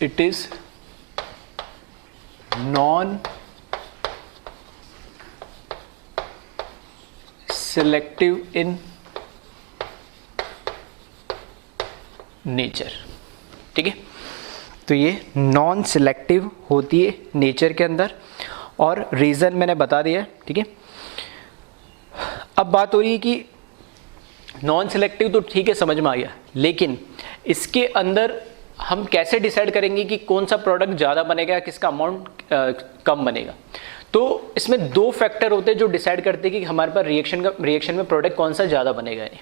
It is non-selective in nature, ठीक है। तो ये नॉन सिलेक्टिव होती है नेचर के अंदर, और रीज़न मैंने बता दिया है, ठीक है। अब बात हो रही है कि नॉन सिलेक्टिव तो ठीक है, समझ में आ गया, लेकिन इसके अंदर हम कैसे डिसाइड करेंगे कि कौन सा प्रोडक्ट ज़्यादा बनेगा या किसका अमाउंट कम बनेगा। तो इसमें 2 फैक्टर होते हैं जो डिसाइड करते हैं कि हमारे पास रिएक्शन में प्रोडक्ट कौन सा ज़्यादा बनेगा नहीं।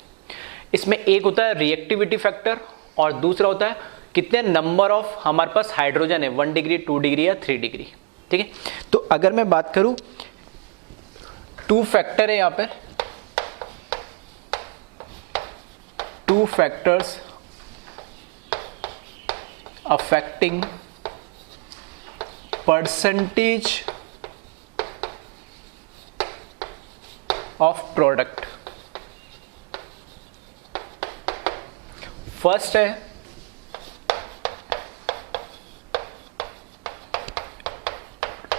इसमें एक होता है रिएक्टिविटी फैक्टर, और दूसरा होता है कितने नंबर ऑफ हमारे पास हाइड्रोजन है, 1 डिग्री, 2 डिग्री या 3 डिग्री, ठीक है। तो अगर मैं बात करूं, 2 फैक्टर है यहाँ पर, 2 factors affecting percentage of product। First है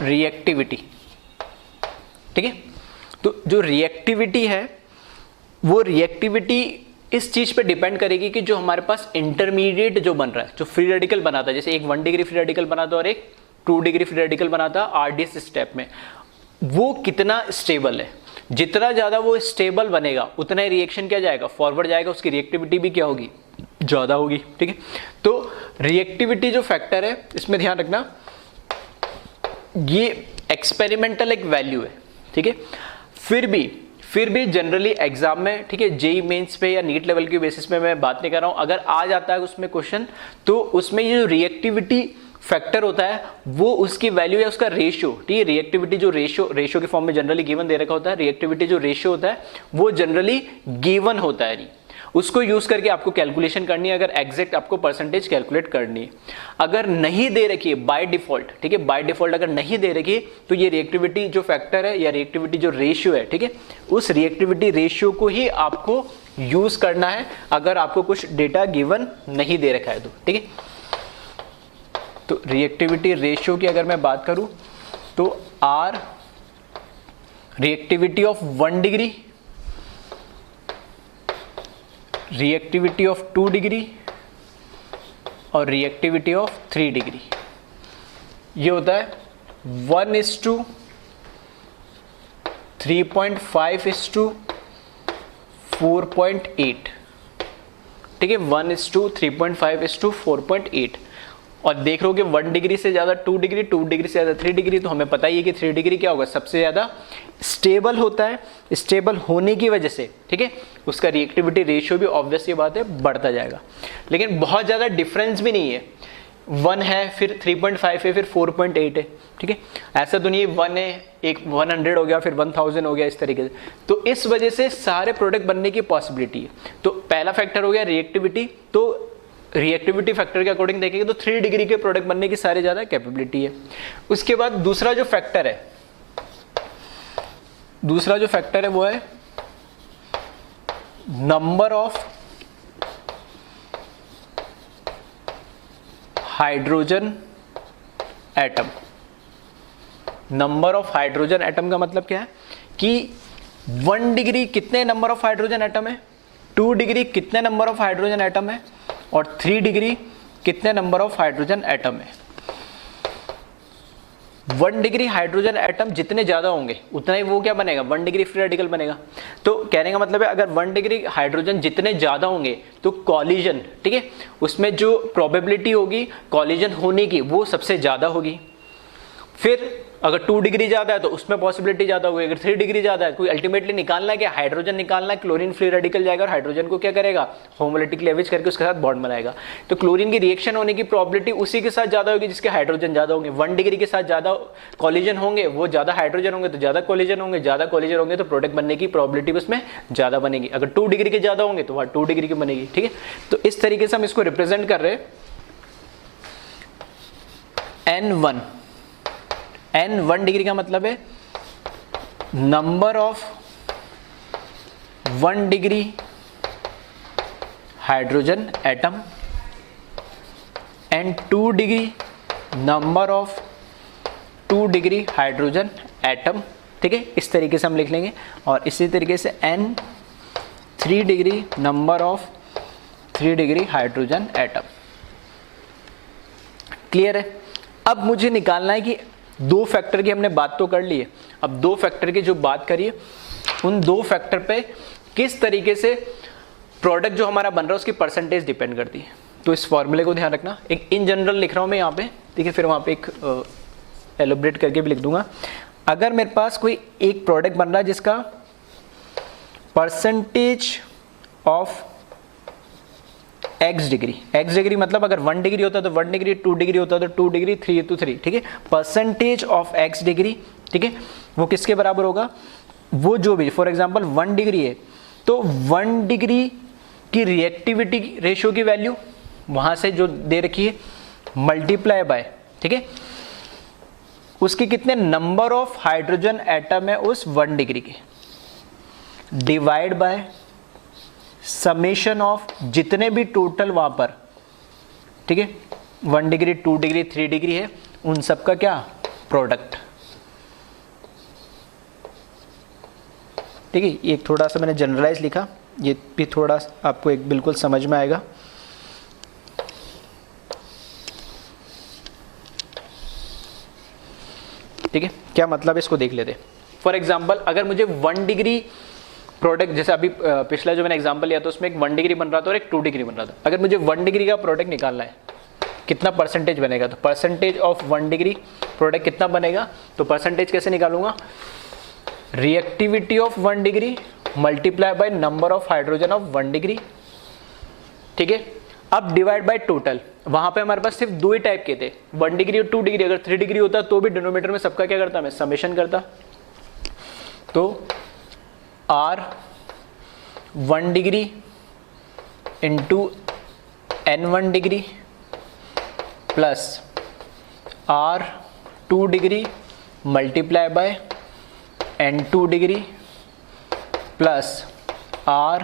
रिएक्टिविटी, ठीक है। तो जो रिएक्टिविटी है वो रिएक्टिविटी इस चीज पे डिपेंड करेगी कि जो हमारे पास इंटरमीडिएट जो बन रहा है, जो फ्री रेडिकल बनाता है, जैसे एक 1 डिग्री फ्री रेडिकल बनाता है और एक 2 डिग्री फ्री रेडिकल बनाता है RDS स्टेप में, वो कितना स्टेबल है। जितना ज्यादा वो स्टेबल बनेगा उतना ही रिएक्शन क्या जाएगा, फॉरवर्ड जाएगा, उसकी रिएक्टिविटी भी क्या होगी, ज्यादा होगी, ठीक है। तो रिएक्टिविटी जो फैक्टर है, इसमें ध्यान रखना, ये एक्सपेरिमेंटल एक वैल्यू है, ठीक है। फिर भी जनरली एग्जाम में, ठीक है, जेई मेंस पे या नीट लेवल की बेसिस पे मैं बात नहीं कर रहा हूं, अगर आ जाता है उसमें क्वेश्चन, तो उसमें ये जो रिएक्टिविटी फैक्टर होता है वो उसकी वैल्यू या उसका रेशियो, ठीक है, रिएक्टिविटी जो रेशियो के फॉर्म में जनरली गिवन दे रखा होता है, रिएक्टिविटी जो रेशियो होता है वो जनरली गिवन होता है, नहीं उसको यूज करके आपको कैलकुलेशन करनी है, अगर एग्जैक्ट आपको परसेंटेज कैलकुलेट करनी है। अगर नहीं दे रखी है बाय डिफॉल्ट, ठीक है, बाय डिफॉल्ट अगर नहीं दे रखी है तो ये रिएक्टिविटी जो फैक्टर है या रिएक्टिविटी जो रेशियो है, ठीक है, उस रिएक्टिविटी रेशियो को ही आपको यूज करना है अगर आपको कुछ डेटा गिवन नहीं दे रखा है तो, ठीक है। तो रिएक्टिविटी रेशियो की अगर मैं बात करूं तो R reactivity of 1 degree, reactivity of 2 degree और रिएक्टिविटी ऑफ 3 डिग्री, ये होता है 1:3.5:4.8, ठीक है, 1:3.5:4.8। और देख लो कि 1 डिग्री से ज्यादा 2 डिग्री, 2 डिग्री से ज्यादा 3 डिग्री, तो हमें पता ही है कि 3 डिग्री क्या होगा, सबसे ज्यादा स्टेबल होता है। स्टेबल होने की वजह से, ठीक है, उसका रिएक्टिविटी रेशियो भी ऑब्वियस ये बात है बढ़ता जाएगा। लेकिन बहुत ज्यादा डिफरेंस भी नहीं है, 1 है फिर 3.5 है फिर 4.8 है, ठीक है, ऐसा तो नहीं 1 है एक 100 हो गया फिर 1000 हो गया इस तरीके से। तो इस वजह से सारे प्रोडक्ट बनने की पॉसिबिलिटी है। तो पहला फैक्टर हो गया रिएक्टिविटी, तो रिएक्टिविटी फैक्टर के अकॉर्डिंग देखेंगे तो 3 डिग्री के प्रोडक्ट बनने की सारे ज्यादा कैपेबिलिटी है। उसके बाद दूसरा जो फैक्टर है वो है number of hydrogen atom. Number of hydrogen atom का मतलब क्या है कि 1 डिग्री कितने नंबर ऑफ हाइड्रोजन एटम है, 2 डिग्री कितने नंबर ऑफ हाइड्रोजन एटम है और 3 डिग्री कितने नंबर ऑफ हाइड्रोजन एटम है। 1 डिग्री हाइड्रोजन एटम जितने ज्यादा होंगे उतना ही वो क्या बनेगा, 1 डिग्री फ्री रेडिकल बनेगा। तो कहने का मतलब है अगर 1 डिग्री हाइड्रोजन जितने ज्यादा होंगे तो कॉलिजन, ठीक है, उसमें जो प्रोबेबिलिटी होगी कॉलिजन होने की वो सबसे ज्यादा होगी। फिर अगर 2 डिग्री ज्यादा है तो उसमें पॉसिबिलिटी ज्यादा होगी। अगर 3 डिग्री ज्यादा है, कोई अल्टीमेटली निकालना है कि हाइड्रोजन निकालना है, क्लोरीन फ्री रेडिकल जाएगा और हाइड्रोजन को क्या करेगा, होमोलिटिक लेवेज करके उसके साथ बॉन्ड बनाएगा। तो क्लोरीन की रिएक्शन होने की प्रोबेबिलिटी उसी के साथ ज्यादा होगी जिसके हाइड्रोजन ज्यादा होंगे। 1 डिग्री के साथ ज्यादा कॉलिजन होंगे, वो ज्यादा हाइड्रोजन होंगे तो ज्यादा कॉलिजन होंगे, ज्यादा कॉलिजन होंगे तो प्रोडक्ट बनने की प्रोबेबिलिटी उसमें ज्यादा बनेगी। अगर 2 डिग्री के ज्यादा होंगे तो वहां 2 डिग्री की बनेगी, ठीक है। तो इस तरीके से हम इसको रिप्रेजेंट कर रहे हैं। N1 डिग्री का मतलब है number of 1 degree hydrogen atom and 2 degree number of 2 degree hydrogen atom, ठीक है, इस तरीके से हम लिख लेंगे। और इसी तरीके से N3 degree number of 3 degree hydrogen atom. Clear है। अब मुझे निकालना है कि 2 फैक्टर की हमने बात तो कर ली है, अब 2 फैक्टर की जो बात करिए उन 2 फैक्टर पे किस तरीके से प्रोडक्ट जो हमारा बन रहा है उसकी परसेंटेज डिपेंड करती है। तो इस फॉर्मूले को ध्यान रखना, एक इन जनरल लिख रहा हूं मैं यहाँ पे, ठीक है, फिर वहाँ पे एक एलोब्रेट करके भी लिख दूंगा। अगर मेरे पास कोई एक प्रोडक्ट बन रहा है जिसका परसेंटेज ऑफ x डिग्री मतलब अगर 1 डिग्री होता है तो 1 डिग्री, 2 डिग्री होता है तो 2 डिग्री, 3 तो 3, ठीक है, परसेंटेज ऑफ x डिग्री, ठीक है, वो किसके बराबर होगा, वो जो भी फॉर एग्जांपल 1 डिग्री है तो 1 डिग्री की रिएक्टिविटी रेशियो की वैल्यू वहां से जो दे रखी है मल्टीप्लाई बाय, ठीक है, उसके कितने नंबर ऑफ हाइड्रोजन एटम है उस 1 डिग्री के, डिवाइड बाय समेशन ऑफ जितने भी टोटल वहां पर, ठीक है, 1 डिग्री, 2 डिग्री, 3 डिग्री है उन सब का क्या प्रोडक्ट, ठीक है। एक थोड़ा सा मैंने जनरलाइज लिखा, ये भी थोड़ा आपको एक बिल्कुल समझ में आएगा। ठीक है, क्या मतलब है इसको देख लेते। फॉर एग्जाम्पल अगर मुझे 1 डिग्री प्रोडक्ट, जैसे अभी पिछला जो मैंने एग्जांपल लिया था उसमें एक 1 डिग्री बन रहा था और एक 2 डिग्री बन रहा था, अगर मुझे 1 डिग्री का प्रोडक्ट निकालना है कितना परसेंटेज बनेगा, तो परसेंटेज ऑफ 1 डिग्री प्रोडक्ट कितना बनेगा, तो परसेंटेज कैसे निकालूंगा, reactivity of 1 degree multiply by number of hydrogen of 1 degree, ठीक है। अब डिवाइड बाय टोटल, वहां पे हमारे पास सिर्फ 2 ही टाइप के थे, 1 डिग्री और 2 डिग्री। अगर 3 डिग्री होता तो भी डिनोमिनेटर में सबका क्या करता, मैं समेशन करता। तो R 1 degree into N1 degree plus R 2 degree multiply by N2 degree plus R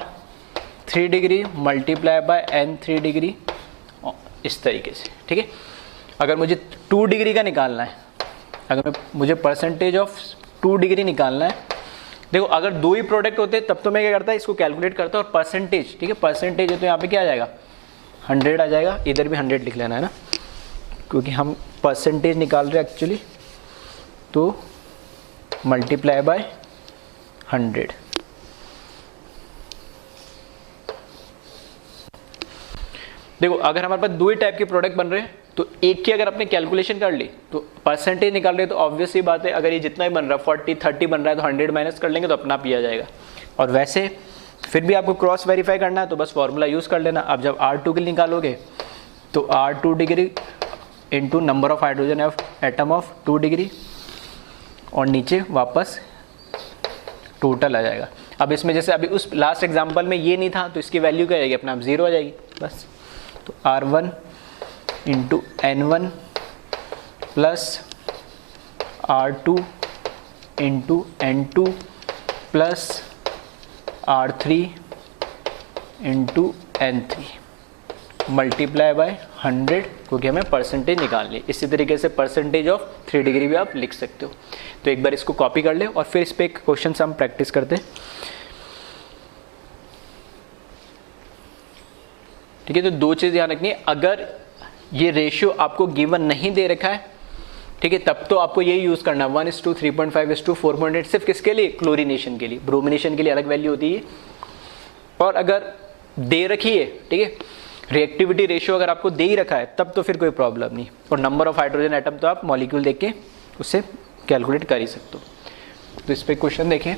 3 degree multiply by N3 degree, इस तरीके से। ठीक है, अगर मुझे 2 डिग्री का निकालना है, अगर मुझे परसेंटेज ऑफ 2 डिग्री निकालना है, देखो अगर 2 ही प्रोडक्ट होते तब तो मैं क्या करता, इसको कैलकुलेट करता और परसेंटेज, ठीक है, परसेंटेज है तो यहाँ पे क्या आ जाएगा 100 आ जाएगा, इधर भी 100 लिख लेना है ना, क्योंकि हम परसेंटेज निकाल रहे हैं एक्चुअली। तो मल्टीप्लाई बाय 100। देखो अगर हमारे पास 2 ही टाइप के प्रोडक्ट बन रहे हैं तो एक की अगर आपने कैलकुलेशन कर ली तो परसेंटेज निकाल रहे, तो ऑब्वियस सी बात है अगर ये जितना ही बन रहा है 40 30 बन रहा है तो 100 माइनस कर लेंगे तो अपना आप ही आ जाएगा। और वैसे फिर भी आपको क्रॉस वेरीफाई करना है तो बस फॉर्मूला यूज़ कर लेना। अब जब R2 के लिए निकालोगे तो R2 degree into number of hydrogen of atom of 2 degree और नीचे वापस टोटल आ जाएगा। अब इसमें जैसे अभी उस लास्ट एग्जाम्पल में ये नहीं था तो इसकी वैल्यू क्या आएगी, अपना आप 0 आ जाएगी बस। तो R1 into N1 plus R2 into N2 plus R3 into N3 multiply by 100, क्योंकि हमें परसेंटेज निकालनी है। इसी तरीके से परसेंटेज ऑफ 3 डिग्री भी आप लिख सकते हो। तो एक बार इसको कॉपी कर ले और फिर इस पर एक क्वेश्चन हम प्रैक्टिस करते हैं। ठीक है, तो 2 चीज़ ध्यान रखनी है, अगर ये रेशियो आपको गिवन नहीं दे रखा है, ठीक है, तब तो आपको यही यूज़ करना है 1:3.5 3.5:4.8, सिर्फ किसके लिए, क्लोरीनेशन के लिए। ब्रोमिनेशन के लिए अलग वैल्यू होती है। और अगर दे रखी है, ठीक है, रिएक्टिविटी रेशियो अगर आपको दे ही रखा है तब तो फिर कोई प्रॉब्लम नहीं। और नंबर ऑफ हाइड्रोजन एटम तो आप मॉलिक्यूल देख के उससे कैलकुलेट कर ही सकते हो। तो इस पर क्वेश्चन देखें।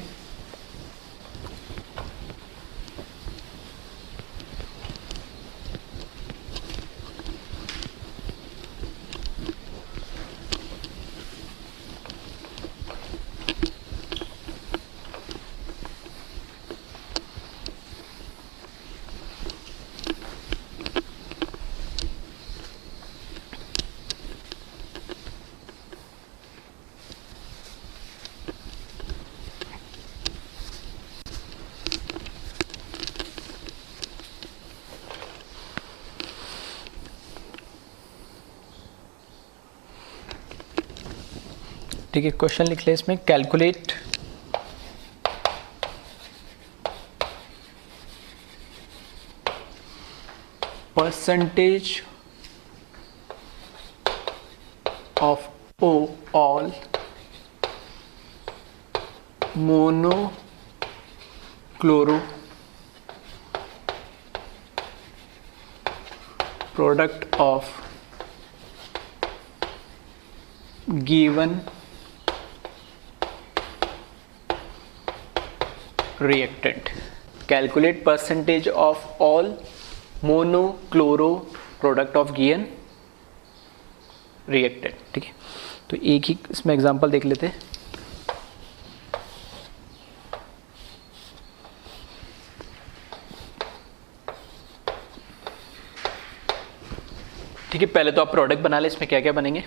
ठीक है, क्वेश्चन लिख ले इसमें, कैलकुलेट परसेंटेज ऑफ ओ all mono chloro product of given reactant. Calculate percentage of all monochloro product of given reactant. ठीक है, तो एक ही इसमें एग्जांपल देख लेते हैं। ठीक है, पहले तो आप प्रोडक्ट बना ले, इसमें क्या क्या बनेंगे,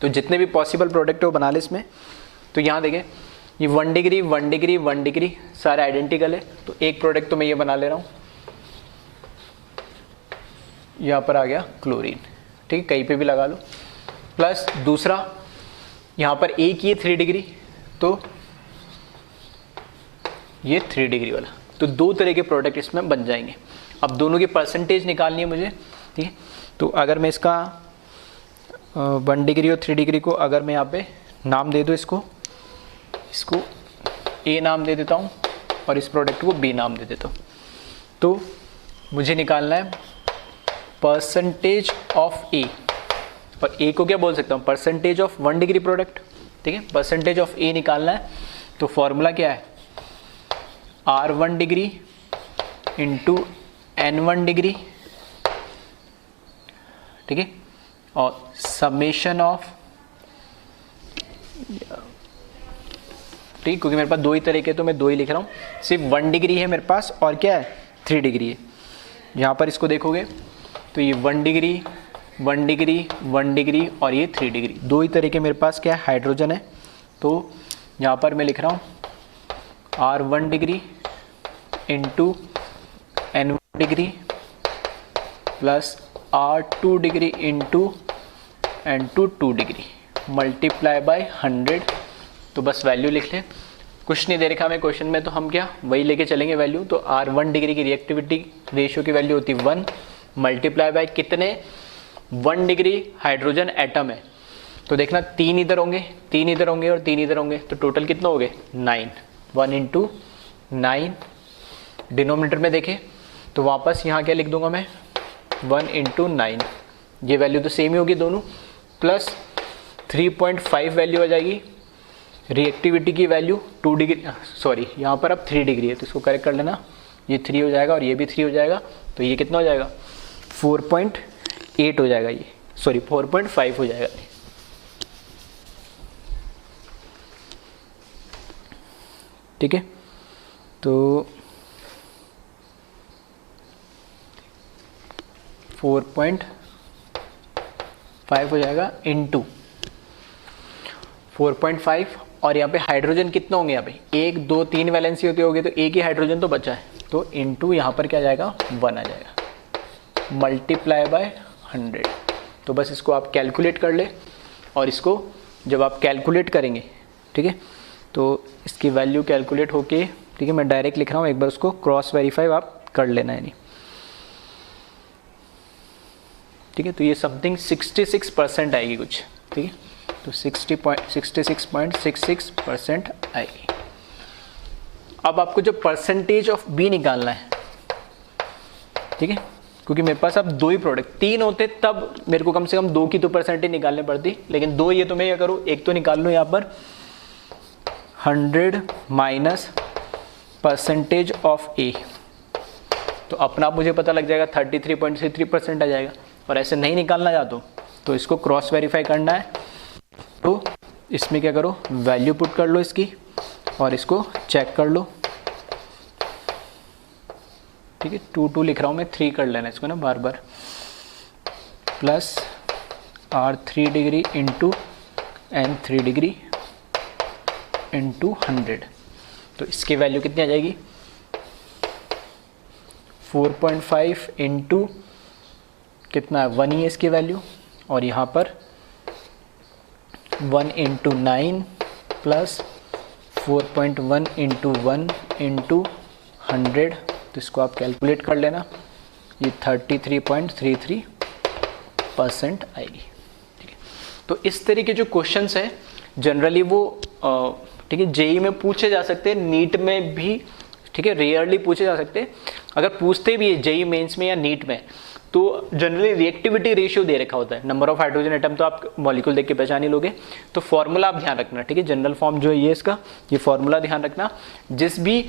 तो जितने भी पॉसिबल प्रोडक्ट है वो बना ले इसमें। तो यहाँ देखें, ये 1 डिग्री 1 डिग्री 1 डिग्री सारे आइडेंटिकल है, तो एक प्रोडक्ट तो मैं ये बना ले रहा हूँ, यहाँ पर आ गया क्लोरीन। ठीक है, कहीं पे भी लगा लो। प्लस दूसरा यहाँ पर एक ये 3 डिग्री, तो ये 3 डिग्री वाला, तो 2 तरह के प्रोडक्ट इसमें बन जाएंगे। अब दोनों की परसेंटेज निकालनी है मुझे। ठीक है, तो अगर मैं इसका 1 डिग्री और 3 डिग्री को अगर मैं यहाँ पे नाम दे दूँ, इसको ए नाम दे देता हूँ और इस प्रोडक्ट को बी नाम दे देता हूँ, तो मुझे निकालना है परसेंटेज ऑफ ए। और ए को क्या बोल सकता हूँ, परसेंटेज ऑफ 1 डिग्री प्रोडक्ट। ठीक है, परसेंटेज ऑफ ए निकालना है, तो फॉर्मूला क्या है, R1 degree into N1 degree ठीक है, और समेशन ऑफ, ठीक, क्योंकि मेरे पास दो ही तरीके तो मैं दो ही लिख रहा हूँ, सिर्फ 1 डिग्री है मेरे पास और क्या है 3 डिग्री है। यहाँ पर इसको देखोगे तो ये 1 डिग्री 1 डिग्री 1 डिग्री और ये 3 डिग्री, दो ही तरीके मेरे पास क्या है हाइड्रोजन है। तो यहाँ पर मैं लिख रहा हूँ R1 degree into N1 degree plus R2 degree into N2 2 degree multiply by 100। तो बस वैल्यू लिख ले, कुछ नहीं दे रखा हमें क्वेश्चन में, तो हम क्या वही लेके चलेंगे वैल्यू। तो R1 डिग्री की रिएक्टिविटी रेशियो की वैल्यू होती 1 मल्टीप्लाई बाय कितने 1 डिग्री हाइड्रोजन एटम है। तो देखना 3 इधर होंगे 3 इधर होंगे और 3 इधर होंगे, तो टोटल कितना हो गए 9, 1 इंटू 9। डिनोमिनेटर में देखें तो वापस यहाँ क्या लिख दूंगा मैं 1 इंटू 9, ये वैल्यू तो सेम ही होगी दोनों, प्लस 3.5 वैल्यू आ जाएगी रिएक्टिविटी की वैल्यू 2 डिग्री, सॉरी यहाँ पर अब 3 डिग्री है तो इसको करेक्ट कर लेना, ये 3 हो जाएगा और ये भी 3 हो जाएगा, तो ये कितना हो जाएगा 4.8 हो जाएगा, ये सॉरी 4.5 हो जाएगा। ठीक है, तो 4.5 हो जाएगा इंटू 4.5, और यहाँ पे हाइड्रोजन कितना होंगे यहाँ पे 1 2 3 वैलेंसी होगी तो एक ही हाइड्रोजन तो बचा है, तो इंटू यहाँ पर क्या आ जाएगा 1 आ जाएगा मल्टीप्लाई बाय 100। तो बस इसको आप कैलकुलेट कर ले, और इसको जब आप कैलकुलेट करेंगे ठीक है तो इसकी वैल्यू कैलकुलेट होके, ठीक है मैं डायरेक्ट लिख रहा हूँ, एक बार उसको क्रॉस वेरीफाई आप कर लेना है नहीं, ठीक है। तो ये समथिंग 66% आएगी कुछ, ठीक है, तो 66.66% आएगी। अब आपको जो परसेंटेज ऑफ बी निकालना है, ठीक है, क्योंकि मेरे पास अब दो ही प्रोडक्ट, 3 होते तब मेरे को कम से कम 2 की तो परसेंटेज निकालनी पड़ती, लेकिन 2 ये तो मैं क्या करूँ, एक तो निकाल लूँ यहाँ पर 100 माइनस परसेंटेज ऑफ ए, तो अपना आप मुझे पता लग जाएगा 33.33% आ जाएगा। और ऐसे नहीं निकालना चाहता तो इसको क्रॉस वेरीफाई करना है, तो इसमें क्या करो वैल्यू पुट कर लो इसकी और इसको चेक कर लो, ठीक है। 2 लिख रहा हूँ मैं, 3 कर लेना इसको ना बार बार, plus R3 degree into N3 degree into 100, तो इसकी वैल्यू कितनी आ जाएगी 4.5 इंटू कितना है 1 ही है इसकी वैल्यू, और यहाँ पर 1 इंटू 9 प्लस 4.1 इंटू 1 इंटू 100, तो इसको आप कैलकुलेट कर लेना, ये 33.33% आएगी, ठीक है। तो इस तरह के जो क्वेश्चंस हैं जनरली वो ठीक है जेई में पूछे जा सकते हैं, नीट में भी, ठीक है, रेयरली पूछे जा सकते हैं। अगर पूछते भी है जेई मेंस में या नीट में, तो जनरली रिएक्टिविटी रेशियो दे रखा होता है, नंबर ऑफ हाइड्रोजन एटम तो आप मॉलिक्यूल देख के पहचान ही लोगे, तो फॉर्मूला आप ध्यान रखना, ठीक है, जनरल फॉर्म जो है ये इसका, ये फॉर्मूला ध्यान रखना, जिस भी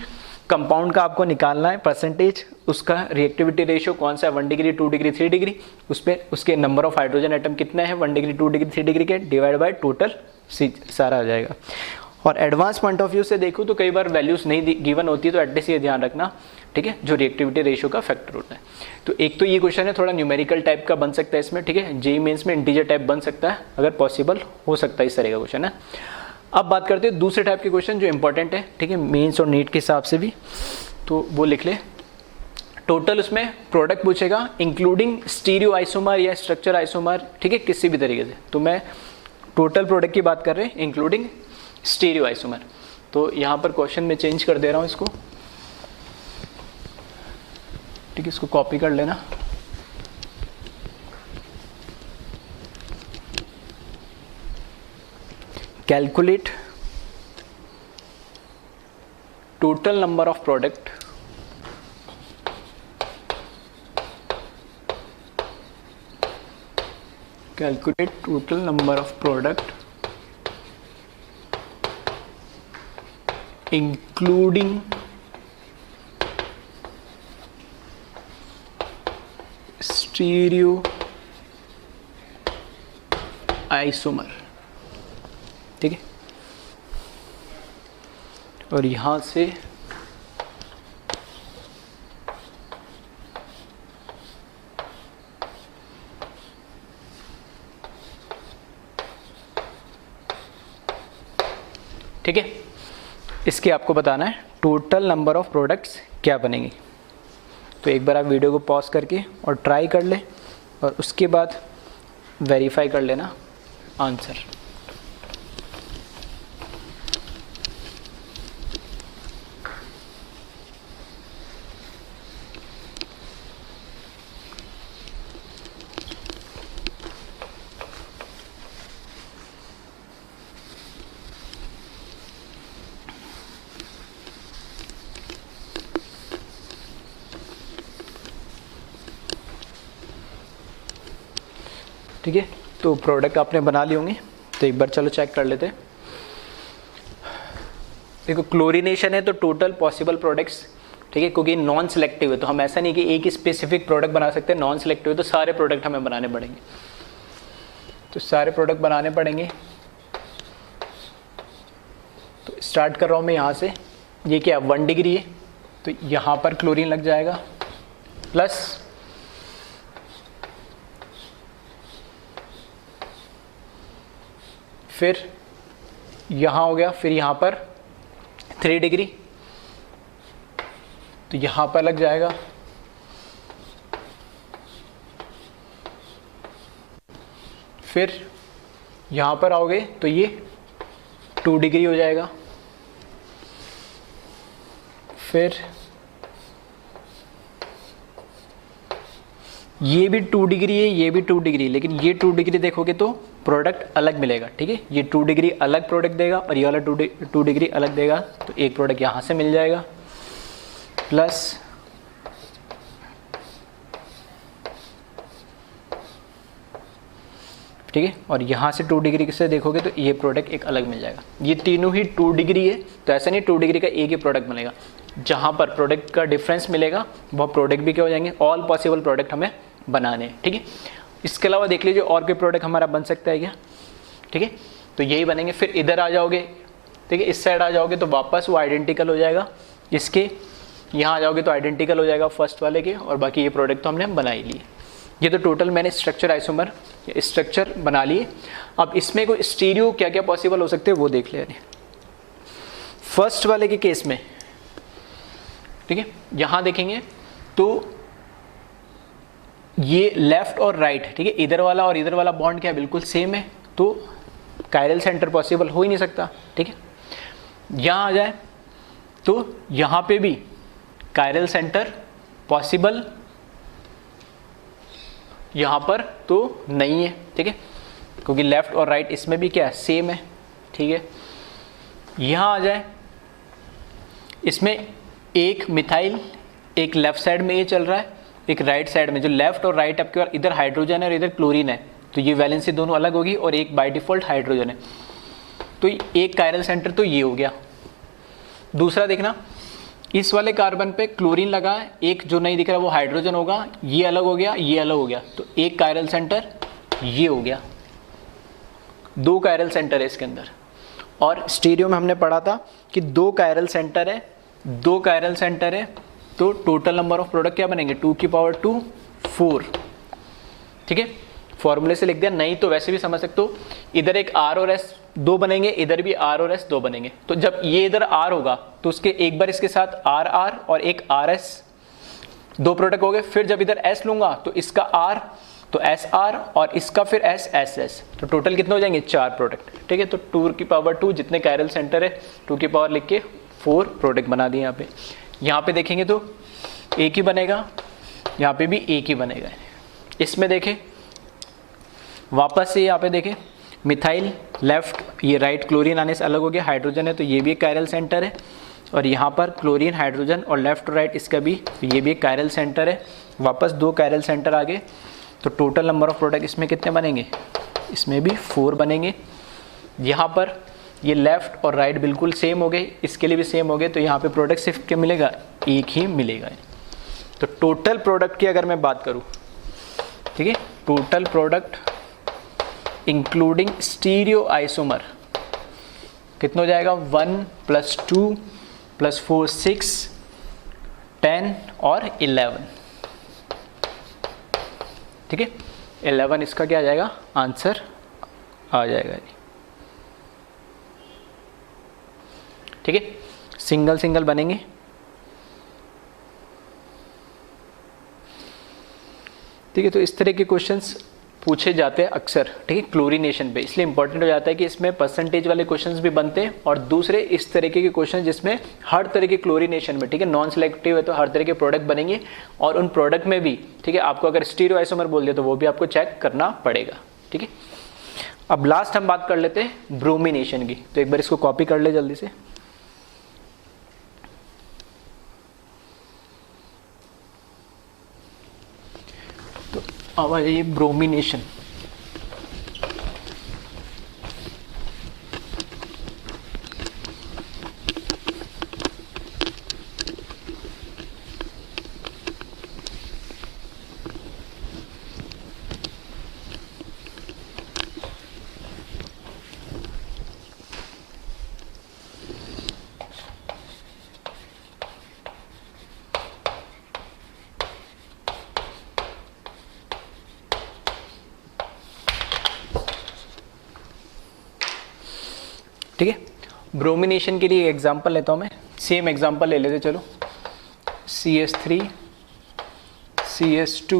कंपाउंड का आपको निकालना है परसेंटेज, उसका रिएक्टिविटी रेशियो कौन सा है 1 डिग्री 2 डिग्री 3 डिग्री, उस पर उसके नंबर ऑफ हाइड्रोजन एटम कितने हैं 1 डिग्री 2 डिग्री 3 डिग्री के, डिवाइड बाय टोटल सारा आ जाएगा। और एडवांस पॉइंट ऑफ व्यू से देखूँ तो कई बार वैल्यूज नहीं गिवन होती है, तो एटलीस्ट ये ध्यान रखना, ठीक है, जो रिएक्टिविटी रेशियो का फैक्टर होता है। तो एक तो ये क्वेश्चन है थोड़ा न्यूमेरिकल टाइप का बन सकता है इसमें, ठीक है, जेईई मेंस में इंटीजर टाइप बन सकता है, अगर पॉसिबल हो सकता है इस तरह का क्वेश्चन है। अब बात करते हैं दूसरे टाइप के क्वेश्चन जो इंपॉर्टेंट है, ठीक है, मेंस और नीट के हिसाब से भी, तो वो लिख ले। टोटल उसमें प्रोडक्ट पूछेगा इंक्लूडिंग स्टीरियो आइसोमर या स्ट्रक्चर आइसोमर, ठीक है, किसी भी तरीके से, तो मैं टोटल प्रोडक्ट की बात कर रहे हैं इंक्लूडिंग स्टीरियो आइसोमर। तो यहाँ पर क्वेश्चन में चेंज कर दे रहा हूँ इसको, ठीक है, इसको कॉपी कर लेना। Calculate total number of product calculate total number of product including stereo isomer, ठीक है। और यहाँ से ठीक है, इसके आपको बताना है टोटल नंबर ऑफ प्रोडक्ट्स क्या बनेंगे। तो एक बार आप वीडियो को पॉज करके और ट्राई कर ले और उसके बाद वेरीफाई कर लेना आंसर। ठीक है, तो प्रोडक्ट आपने बना लिए होंगे, तो एक बार चलो चेक कर लेते हैं। देखो क्लोरीनेशन है तो टोटल पॉसिबल प्रोडक्ट्स, ठीक है, क्योंकि नॉन सिलेक्टिव है तो हम ऐसा नहीं कि एक ही स्पेसिफिक प्रोडक्ट बना सकते हैं। नॉन सिलेक्टिव है तो सारे प्रोडक्ट हमें बनाने पड़ेंगे, तो सारे प्रोडक्ट बनाने पड़ेंगे। तो स्टार्ट कर रहा हूँ मैं यहाँ से। ये क्या 1 डिग्री है तो यहाँ पर क्लोरीन लग जाएगा, प्लस फिर यहाँ हो गया, फिर यहाँ पर 3 डिग्री तो यहाँ पर लग जाएगा, फिर यहाँ पर आओगे तो ये 2 डिग्री हो जाएगा, फिर ये भी 2 डिग्री है, ये भी 2 डिग्री, लेकिन ये 2 डिग्री देखोगे तो प्रोडक्ट अलग मिलेगा, ठीक है। ये 2 डिग्री अलग प्रोडक्ट देगा और ये वाला 2 डिग्री अलग देगा, तो एक प्रोडक्ट यहाँ से मिल जाएगा, प्लस ठीक है, और यहाँ से 2 डिग्री से देखोगे तो ये प्रोडक्ट एक अलग मिल जाएगा। ये तीनों ही 2 डिग्री है तो ऐसा नहीं 2 डिग्री का एक ही प्रोडक्ट बनेगा। जहाँ पर प्रोडक्ट का डिफरेंस मिलेगा वह प्रोडक्ट भी क्या हो जाएंगे, ऑल पॉसिबल प्रोडक्ट हमें बनाने हैं, ठीक है। इसके अलावा देख लीजिए और कोई प्रोडक्ट हमारा बन सकता है क्या, ठीक है, तो यही बनेंगे। फिर इधर आ जाओगे, ठीक है, इस साइड आ जाओगे तो वापस वो आइडेंटिकल हो जाएगा इसके, यहाँ आ जाओगे तो आइडेंटिकल हो जाएगा फर्स्ट वाले के, और बाकी ये प्रोडक्ट तो हमने बना ही लिए। ये तो टोटल मैंने स्ट्रक्चर आइसोमर स्ट्रक्चर बना लिए। अब इसमें कोई स्टीरियो क्या क्या पॉसिबल हो सकते हैं वो देख ले। फर्स्ट वाले के केस में, ठीक है, यहाँ देखेंगे तो ये लेफ्ट और राइट, ठीक है, इधर वाला और इधर वाला बॉन्ड क्या है, बिल्कुल सेम है, तो कायरल सेंटर पॉसिबल हो ही नहीं सकता, ठीक है। यहाँ आ जाए तो यहाँ पे भी कायरल सेंटर पॉसिबल यहाँ पर तो नहीं है, ठीक है, क्योंकि लेफ्ट और राइट इसमें भी क्या है, सेम है, ठीक है। यहाँ आ जाए, इसमें एक मिथाइल एक लेफ्ट साइड में ये चल रहा है, एक राइट साइड में, जो लेफ्ट और राइट आपके पास इधर हाइड्रोजन है और इधर क्लोरीन है, तो ये वैलेंसी दोनों अलग होगी और एक बाय डिफॉल्ट हाइड्रोजन है, तो एक कायरल सेंटर तो ये हो गया। दूसरा देखना, इस वाले कार्बन पे क्लोरीन लगा है, एक जो नहीं दिख रहा वो हाइड्रोजन होगा, ये अलग हो गया, ये अलग हो गया, तो एक कायरल सेंटर ये हो गया, 2 कायरल सेंटर है इसके अंदर। और स्टीरियो में हमने पढ़ा था कि 2 कायरल सेंटर है, 2 कायरल सेंटर है, तो टोटल नंबर ऑफ प्रोडक्ट क्या बनेंगे, 2 की पावर 2 4, ठीक है। फॉर्मूले से लिख दिया, नहीं तो वैसे भी समझ सकते हो, इधर एक R और S 2 बनेंगे, इधर भी R और S 2 बनेंगे, तो जब ये इधर R होगा तो उसके एक बार इसके साथ R और एक RS 2 प्रोडक्ट हो गए। फिर जब इधर S लूंगा तो इसका R तो SR और इसका फिर SS, तो टोटल कितने हो जाएंगे, 4 प्रोडक्ट, ठीक है। तो 2 की पावर 2 जितने कायरल सेंटर है 2 की पावर लिख के 4 प्रोडक्ट बना दिए। यहाँ पे देखेंगे तो एक ही बनेगा, यहाँ पे भी एक ही बनेगा। इसमें देखें वापस से, यहाँ पे देखें मिथाइल लेफ्ट, ये राइट क्लोरीन आने से अलग हो गया, हाइड्रोजन है तो ये भी एक कायरल सेंटर है, और यहाँ पर क्लोरीन हाइड्रोजन और लेफ्ट और राइट इसका भी, ये भी एक कायरल सेंटर है। वापस 2 कायरल सेंटर आ गए, तो टोटल नंबर ऑफ प्रोडक्ट इसमें कितने बनेंगे, इसमें भी 4 बनेंगे। यहाँ पर ये लेफ्ट और राइट बिल्कुल सेम हो गए, इसके लिए भी सेम हो गए, तो यहाँ पे प्रोडक्ट सिर्फ क्या मिलेगा, एक ही मिलेगा। तो टोटल प्रोडक्ट की अगर मैं बात करूँ, ठीक है, total product including stereo isomer कितना हो जाएगा 1 + 2 + 4 6 10 और 11। ठीक है, 11 इसका क्या आ जाएगा, आंसर आ जाएगा। ठीक है, सिंगल सिंगल बनेंगे। ठीक है, तो इस तरह के क्वेश्चंस पूछे जाते हैं अक्सर। ठीक है, क्लोरीनेशन पे इसलिए इंपॉर्टेंट हो जाता है कि इसमें परसेंटेज वाले क्वेश्चंस भी बनते हैं और दूसरे इस तरीके के क्वेश्चन जिसमें हर तरह के क्लोरीनेशन में, ठीक है, नॉन सिलेक्टिव है तो हर तरह के प्रोडक्ट बनेंगे और उन प्रोडक्ट में भी, ठीक है, आपको अगर स्टीरियो आइसोमर बोल दिया तो वो भी आपको चेक करना पड़ेगा। ठीक है, अब लास्ट हम बात कर लेते हैं ब्रोमिनेशन की, तो एक बार इसको कॉपी कर ले जल्दी से। अब आ जाइए ब्रोमिनेशन। ठीक है, ब्रोमिनेशन के लिए एग्जांपल लेता हूं मैं, सेम एग्जांपल ले लेते चलो, CS3 CS2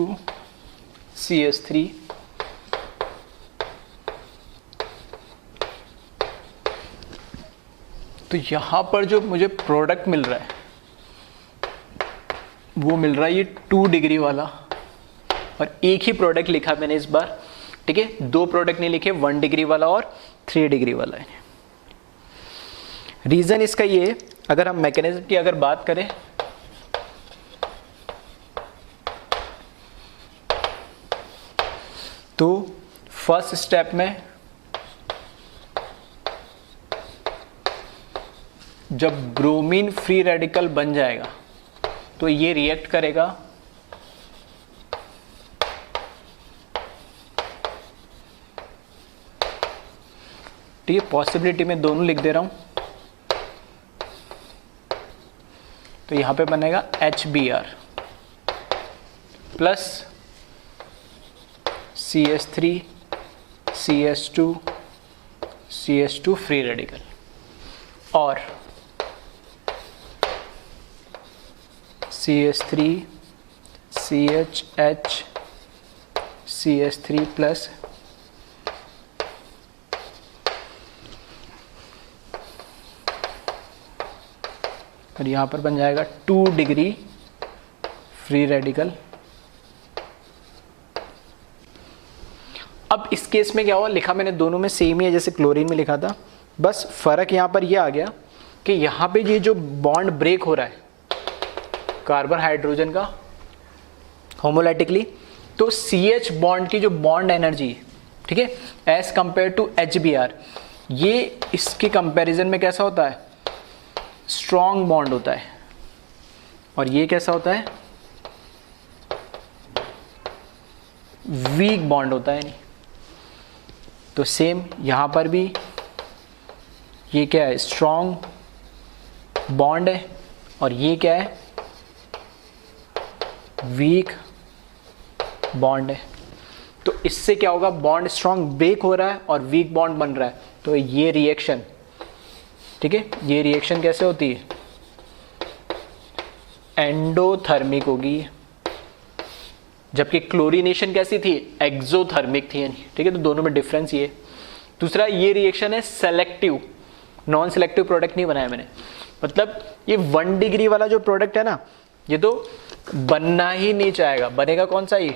CS3 तो यहां पर जो मुझे प्रोडक्ट मिल रहा है वो मिल रहा है ये 2 डिग्री वाला, और एक ही प्रोडक्ट लिखा मैंने इस बार। ठीक है, 2 प्रोडक्ट नहीं लिखे, 1 डिग्री वाला और 3 डिग्री वाला है। रीजन इसका ये, अगर हम मैकेनिज्म की अगर बात करें तो फर्स्ट स्टेप में जब ब्रोमीन फ्री रेडिकल बन जाएगा तो ये रिएक्ट करेगा ठीक है, पॉसिबिलिटी में दोनों लिख दे रहा हूं, तो यहां पे बनेगा HBr plus CS3 CS2 CS2 free radical और CS3 CHH CS3 प्लस और यहाँ पर बन जाएगा 2 डिग्री फ्री रेडिकल। अब इस केस में क्या हुआ, लिखा मैंने दोनों में सेम ही है जैसे क्लोरीन में लिखा था, बस फर्क यहाँ पर यह आ गया कि यहाँ पे ये जो बॉन्ड ब्रेक हो रहा है कार्बन हाइड्रोजन का होमोलैटिकली, तो CH बॉन्ड की जो बॉन्ड एनर्जी, ठीक है, एज कंपेयर टू HBr, ये इसके कंपैरिजन में कैसा होता है, स्ट्रॉन्ग बॉन्ड होता है, और ये कैसा होता है, वीक बॉन्ड होता है। नहीं तो सेम यहां पर भी ये क्या है, स्ट्रॉन्ग बॉन्ड है, और ये क्या है, वीक बॉन्ड है। तो इससे क्या होगा, बॉन्ड स्ट्रॉन्ग ब्रेक हो रहा है और वीक बॉन्ड बन रहा है, तो ये रिएक्शन, ठीक है, ये रिएक्शन कैसे होती है, एंडोथर्मिक होगी, जबकि क्लोरीनेशन कैसी थी, एक्सोथर्मिक थी। ठीक है, तो दोनों में डिफरेंस ये। दूसरा, ये रिएक्शन है सेलेक्टिव, नॉन सेलेक्टिव प्रोडक्ट नहीं बनाया मैंने, मतलब ये 1 डिग्री वाला जो प्रोडक्ट है ना, ये तो बनना ही नहीं चाहेगा, बनेगा कौन सा, ये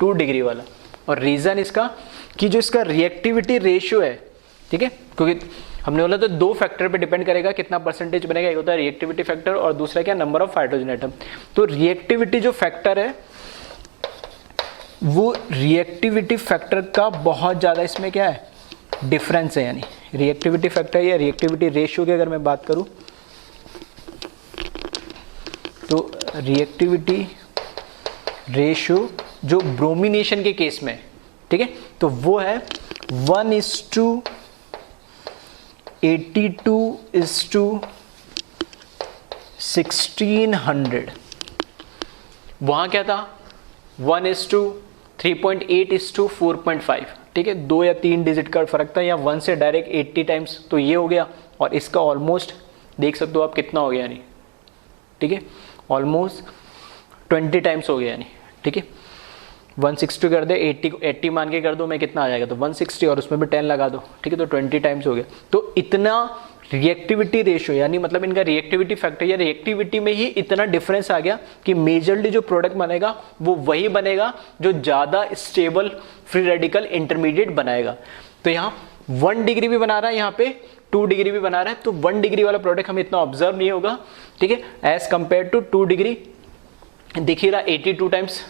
2 डिग्री वाला। और रीजन इसका कि जो इसका रिएक्टिविटी रेशियो है, ठीक है, क्योंकि हमने बोला तो 2 फैक्टर पे डिपेंड करेगा कितना परसेंटेज बनेगा, एक होता है रिएक्टिविटी फैक्टर और दूसरा क्या, नंबर ऑफ हाइड्रोजन एटम। तो रिएक्टिविटी जो फैक्टर है वो रिएक्टिविटी फैक्टर का बहुत ज़्यादा इसमें क्या है, डिफरेंस है। यानी रिएक्टिविटी फैक्टर या रिएक्टिविटी रेशियो की अगर मैं बात करूं तो रिएक्टिविटी रेशियो जो ब्रोमिनेशन के केस में, ठीक है, तो वो है 1:82:1600, वहाँ क्या था 1:3.8:4.5, ठीक है, 2 या 3 डिजिट का फर्क था, या 1 से डायरेक्ट 80 टाइम्स, तो ये हो गया, और इसका ऑलमोस्ट देख सकते हो आप कितना हो गया यानी, ठीक है, ऑलमोस्ट 20 टाइम्स हो गया यानी, ठीक है, 160 कर दे, 80 मान के कर दो, मैं कितना आ जाएगा, तो 160 और उसमें भी 10 लगा दो, ठीक है, तो 20 टाइम्स हो गया। तो इतना रिएक्टिविटी रेशियो, यानी मतलब इनका रिएक्टिविटी फैक्टर या रिएक्टिविटी में ही इतना डिफरेंस आ गया कि मेजरली जो प्रोडक्ट बनेगा वो वही बनेगा जो ज़्यादा स्टेबल फ्री रेडिकल इंटरमीडिएट बनाएगा। तो यहाँ 1 डिग्री भी बना रहा है, यहाँ पे 2 डिग्री भी बना रहा है, तो 1 डिग्री वाला प्रोडक्ट हमें इतना ऑब्जर्व नहीं होगा, ठीक है, एज कंपेयर टू 2 डिग्री दिख ही रहा 82 टाइम्स,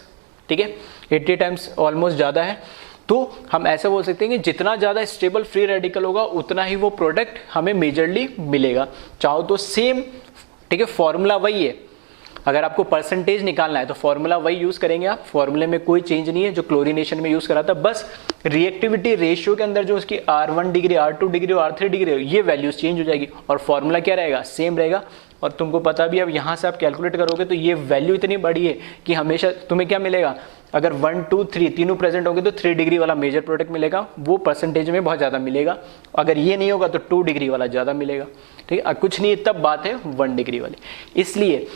ठीक है, 80 टाइम्स ऑलमोस्ट ज़्यादा है। तो हम ऐसा बोल सकते हैं कि जितना ज़्यादा स्टेबल फ्री रेडिकल होगा उतना ही वो प्रोडक्ट हमें मेजरली मिलेगा। चाहो तो सेम, ठीक है, फॉर्मूला वही है, अगर आपको परसेंटेज निकालना है तो फॉर्मूला वही यूज़ करेंगे आप, फॉर्मूले में कोई चेंज नहीं है जो क्लोरीनेशन में यूज़ करा था, बस रिएक्टिविटी रेशियो के अंदर जो उसकी R1 डिग्री, R2 डिग्री और R3 डिग्री ये वैल्यूज चेंज हो जाएगी, और फॉर्मूला क्या रहेगा, सेम रहेगा। और तुमको पता भी, अब यहाँ से आप कैलकुलेट करोगे तो ये वैल्यू इतनी बड़ी है कि हमेशा तुम्हें क्या मिलेगा, अगर 1, 2, 3 तीनों प्रेजेंट होंगे तो 3 डिग्री वाला मेजर प्रोडक्ट मिलेगा, वो परसेंटेज में बहुत ज़्यादा मिलेगा। अगर ये नहीं होगा तो 2 डिग्री वाला ज़्यादा मिलेगा, ठीक है, कुछ नहीं, तब बात है 1 डिग्री वाली। इसलिए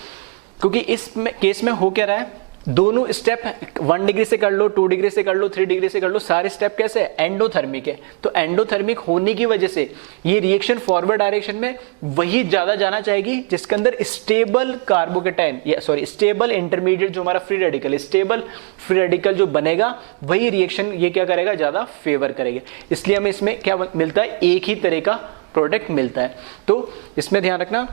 क्योंकि इस केस में हो क्या रहा है, दोनों स्टेप 1 डिग्री से कर लो, 2 डिग्री से कर लो, 3 डिग्री से कर लो, सारे स्टेप कैसे है, एंडोथर्मिक है। तो एंडोथर्मिक होने की वजह से ये रिएक्शन फॉरवर्ड डायरेक्शन में वही ज्यादा जाना चाहेगी जिसके अंदर स्टेबल कार्बोकेटाइन, या सॉरी स्टेबल इंटरमीडिएट जो हमारा free radical, stable free radical जो बनेगा वही रिएक्शन ये क्या करेगा, ज्यादा फेवर करेगा। इसलिए हमें इसमें क्या मिलता है, एक ही तरह का प्रोडक्ट मिलता है। तो इसमें ध्यान रखना,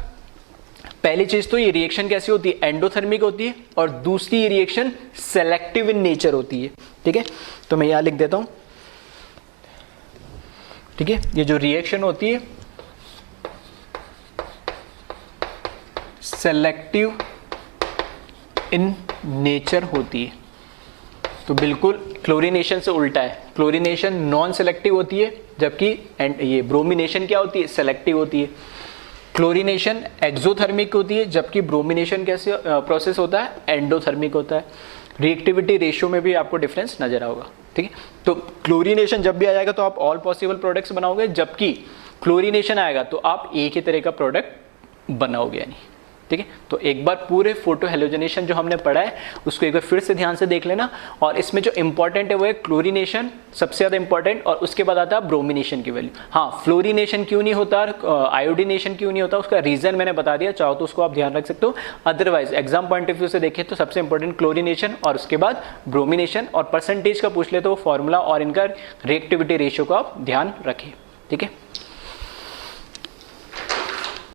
पहली चीज तो ये रिएक्शन कैसी होती है, एंडोथर्मिक होती है, और दूसरी रिएक्शन सेलेक्टिव इन नेचर होती है, ठीक है। तो मैं यहां लिख देता हूं, ठीक है, ये जो रिएक्शन होती है सेलेक्टिव इन नेचर होती है, तो बिल्कुल क्लोरीनेशन से उल्टा है। क्लोरीनेशन नॉन सेलेक्टिव होती है, जबकि ये ब्रोमिनेशन क्या होती है, सेलेक्टिव होती है। क्लोरीनेशन एक्सोथर्मिक होती है, जबकि ब्रोमिनेशन कैसे प्रोसेस होता है, एंडोथर्मिक होता है। रिएक्टिविटी रेशियो में भी आपको डिफरेंस नजर आएगा, ठीक है। तो क्लोरीनेशन जब भी आ जाएगा तो आप ऑल पॉसिबल प्रोडक्ट्स बनाओगे, जबकि क्लोरीनेशन आएगा तो आप एक ही तरह का प्रोडक्ट बनाओगे यानी, ठीक है। तो एक बार पूरे फोटो हेलोजनेशन जो हमने पढ़ा है उसको एक बार फिर से ध्यान से देख लेना, और इसमें जो इंपॉर्टेंट है वो है क्लोरीनेशन सबसे ज्यादा इंपॉर्टेंट, और उसके बाद आता है ब्रोमिनेशन की वैल्यू। हाँ, फ्लोरीनेशन क्यों नहीं होता, आयोडीनेशन क्यों नहीं होता, उसका रीजन मैंने बता दिया, चाहो तो उसको आप ध्यान रख सकते हो। Otherwise exam point of view से देखें तो सबसे इंपॉर्टेंट क्लोरीनेशन और उसके बाद ब्रोमिनेशन, और परसेंटेज का पूछ ले तो फॉर्मूला और इनका रिएक्टिविटी रेशियो को आप ध्यान रखें, ठीक है।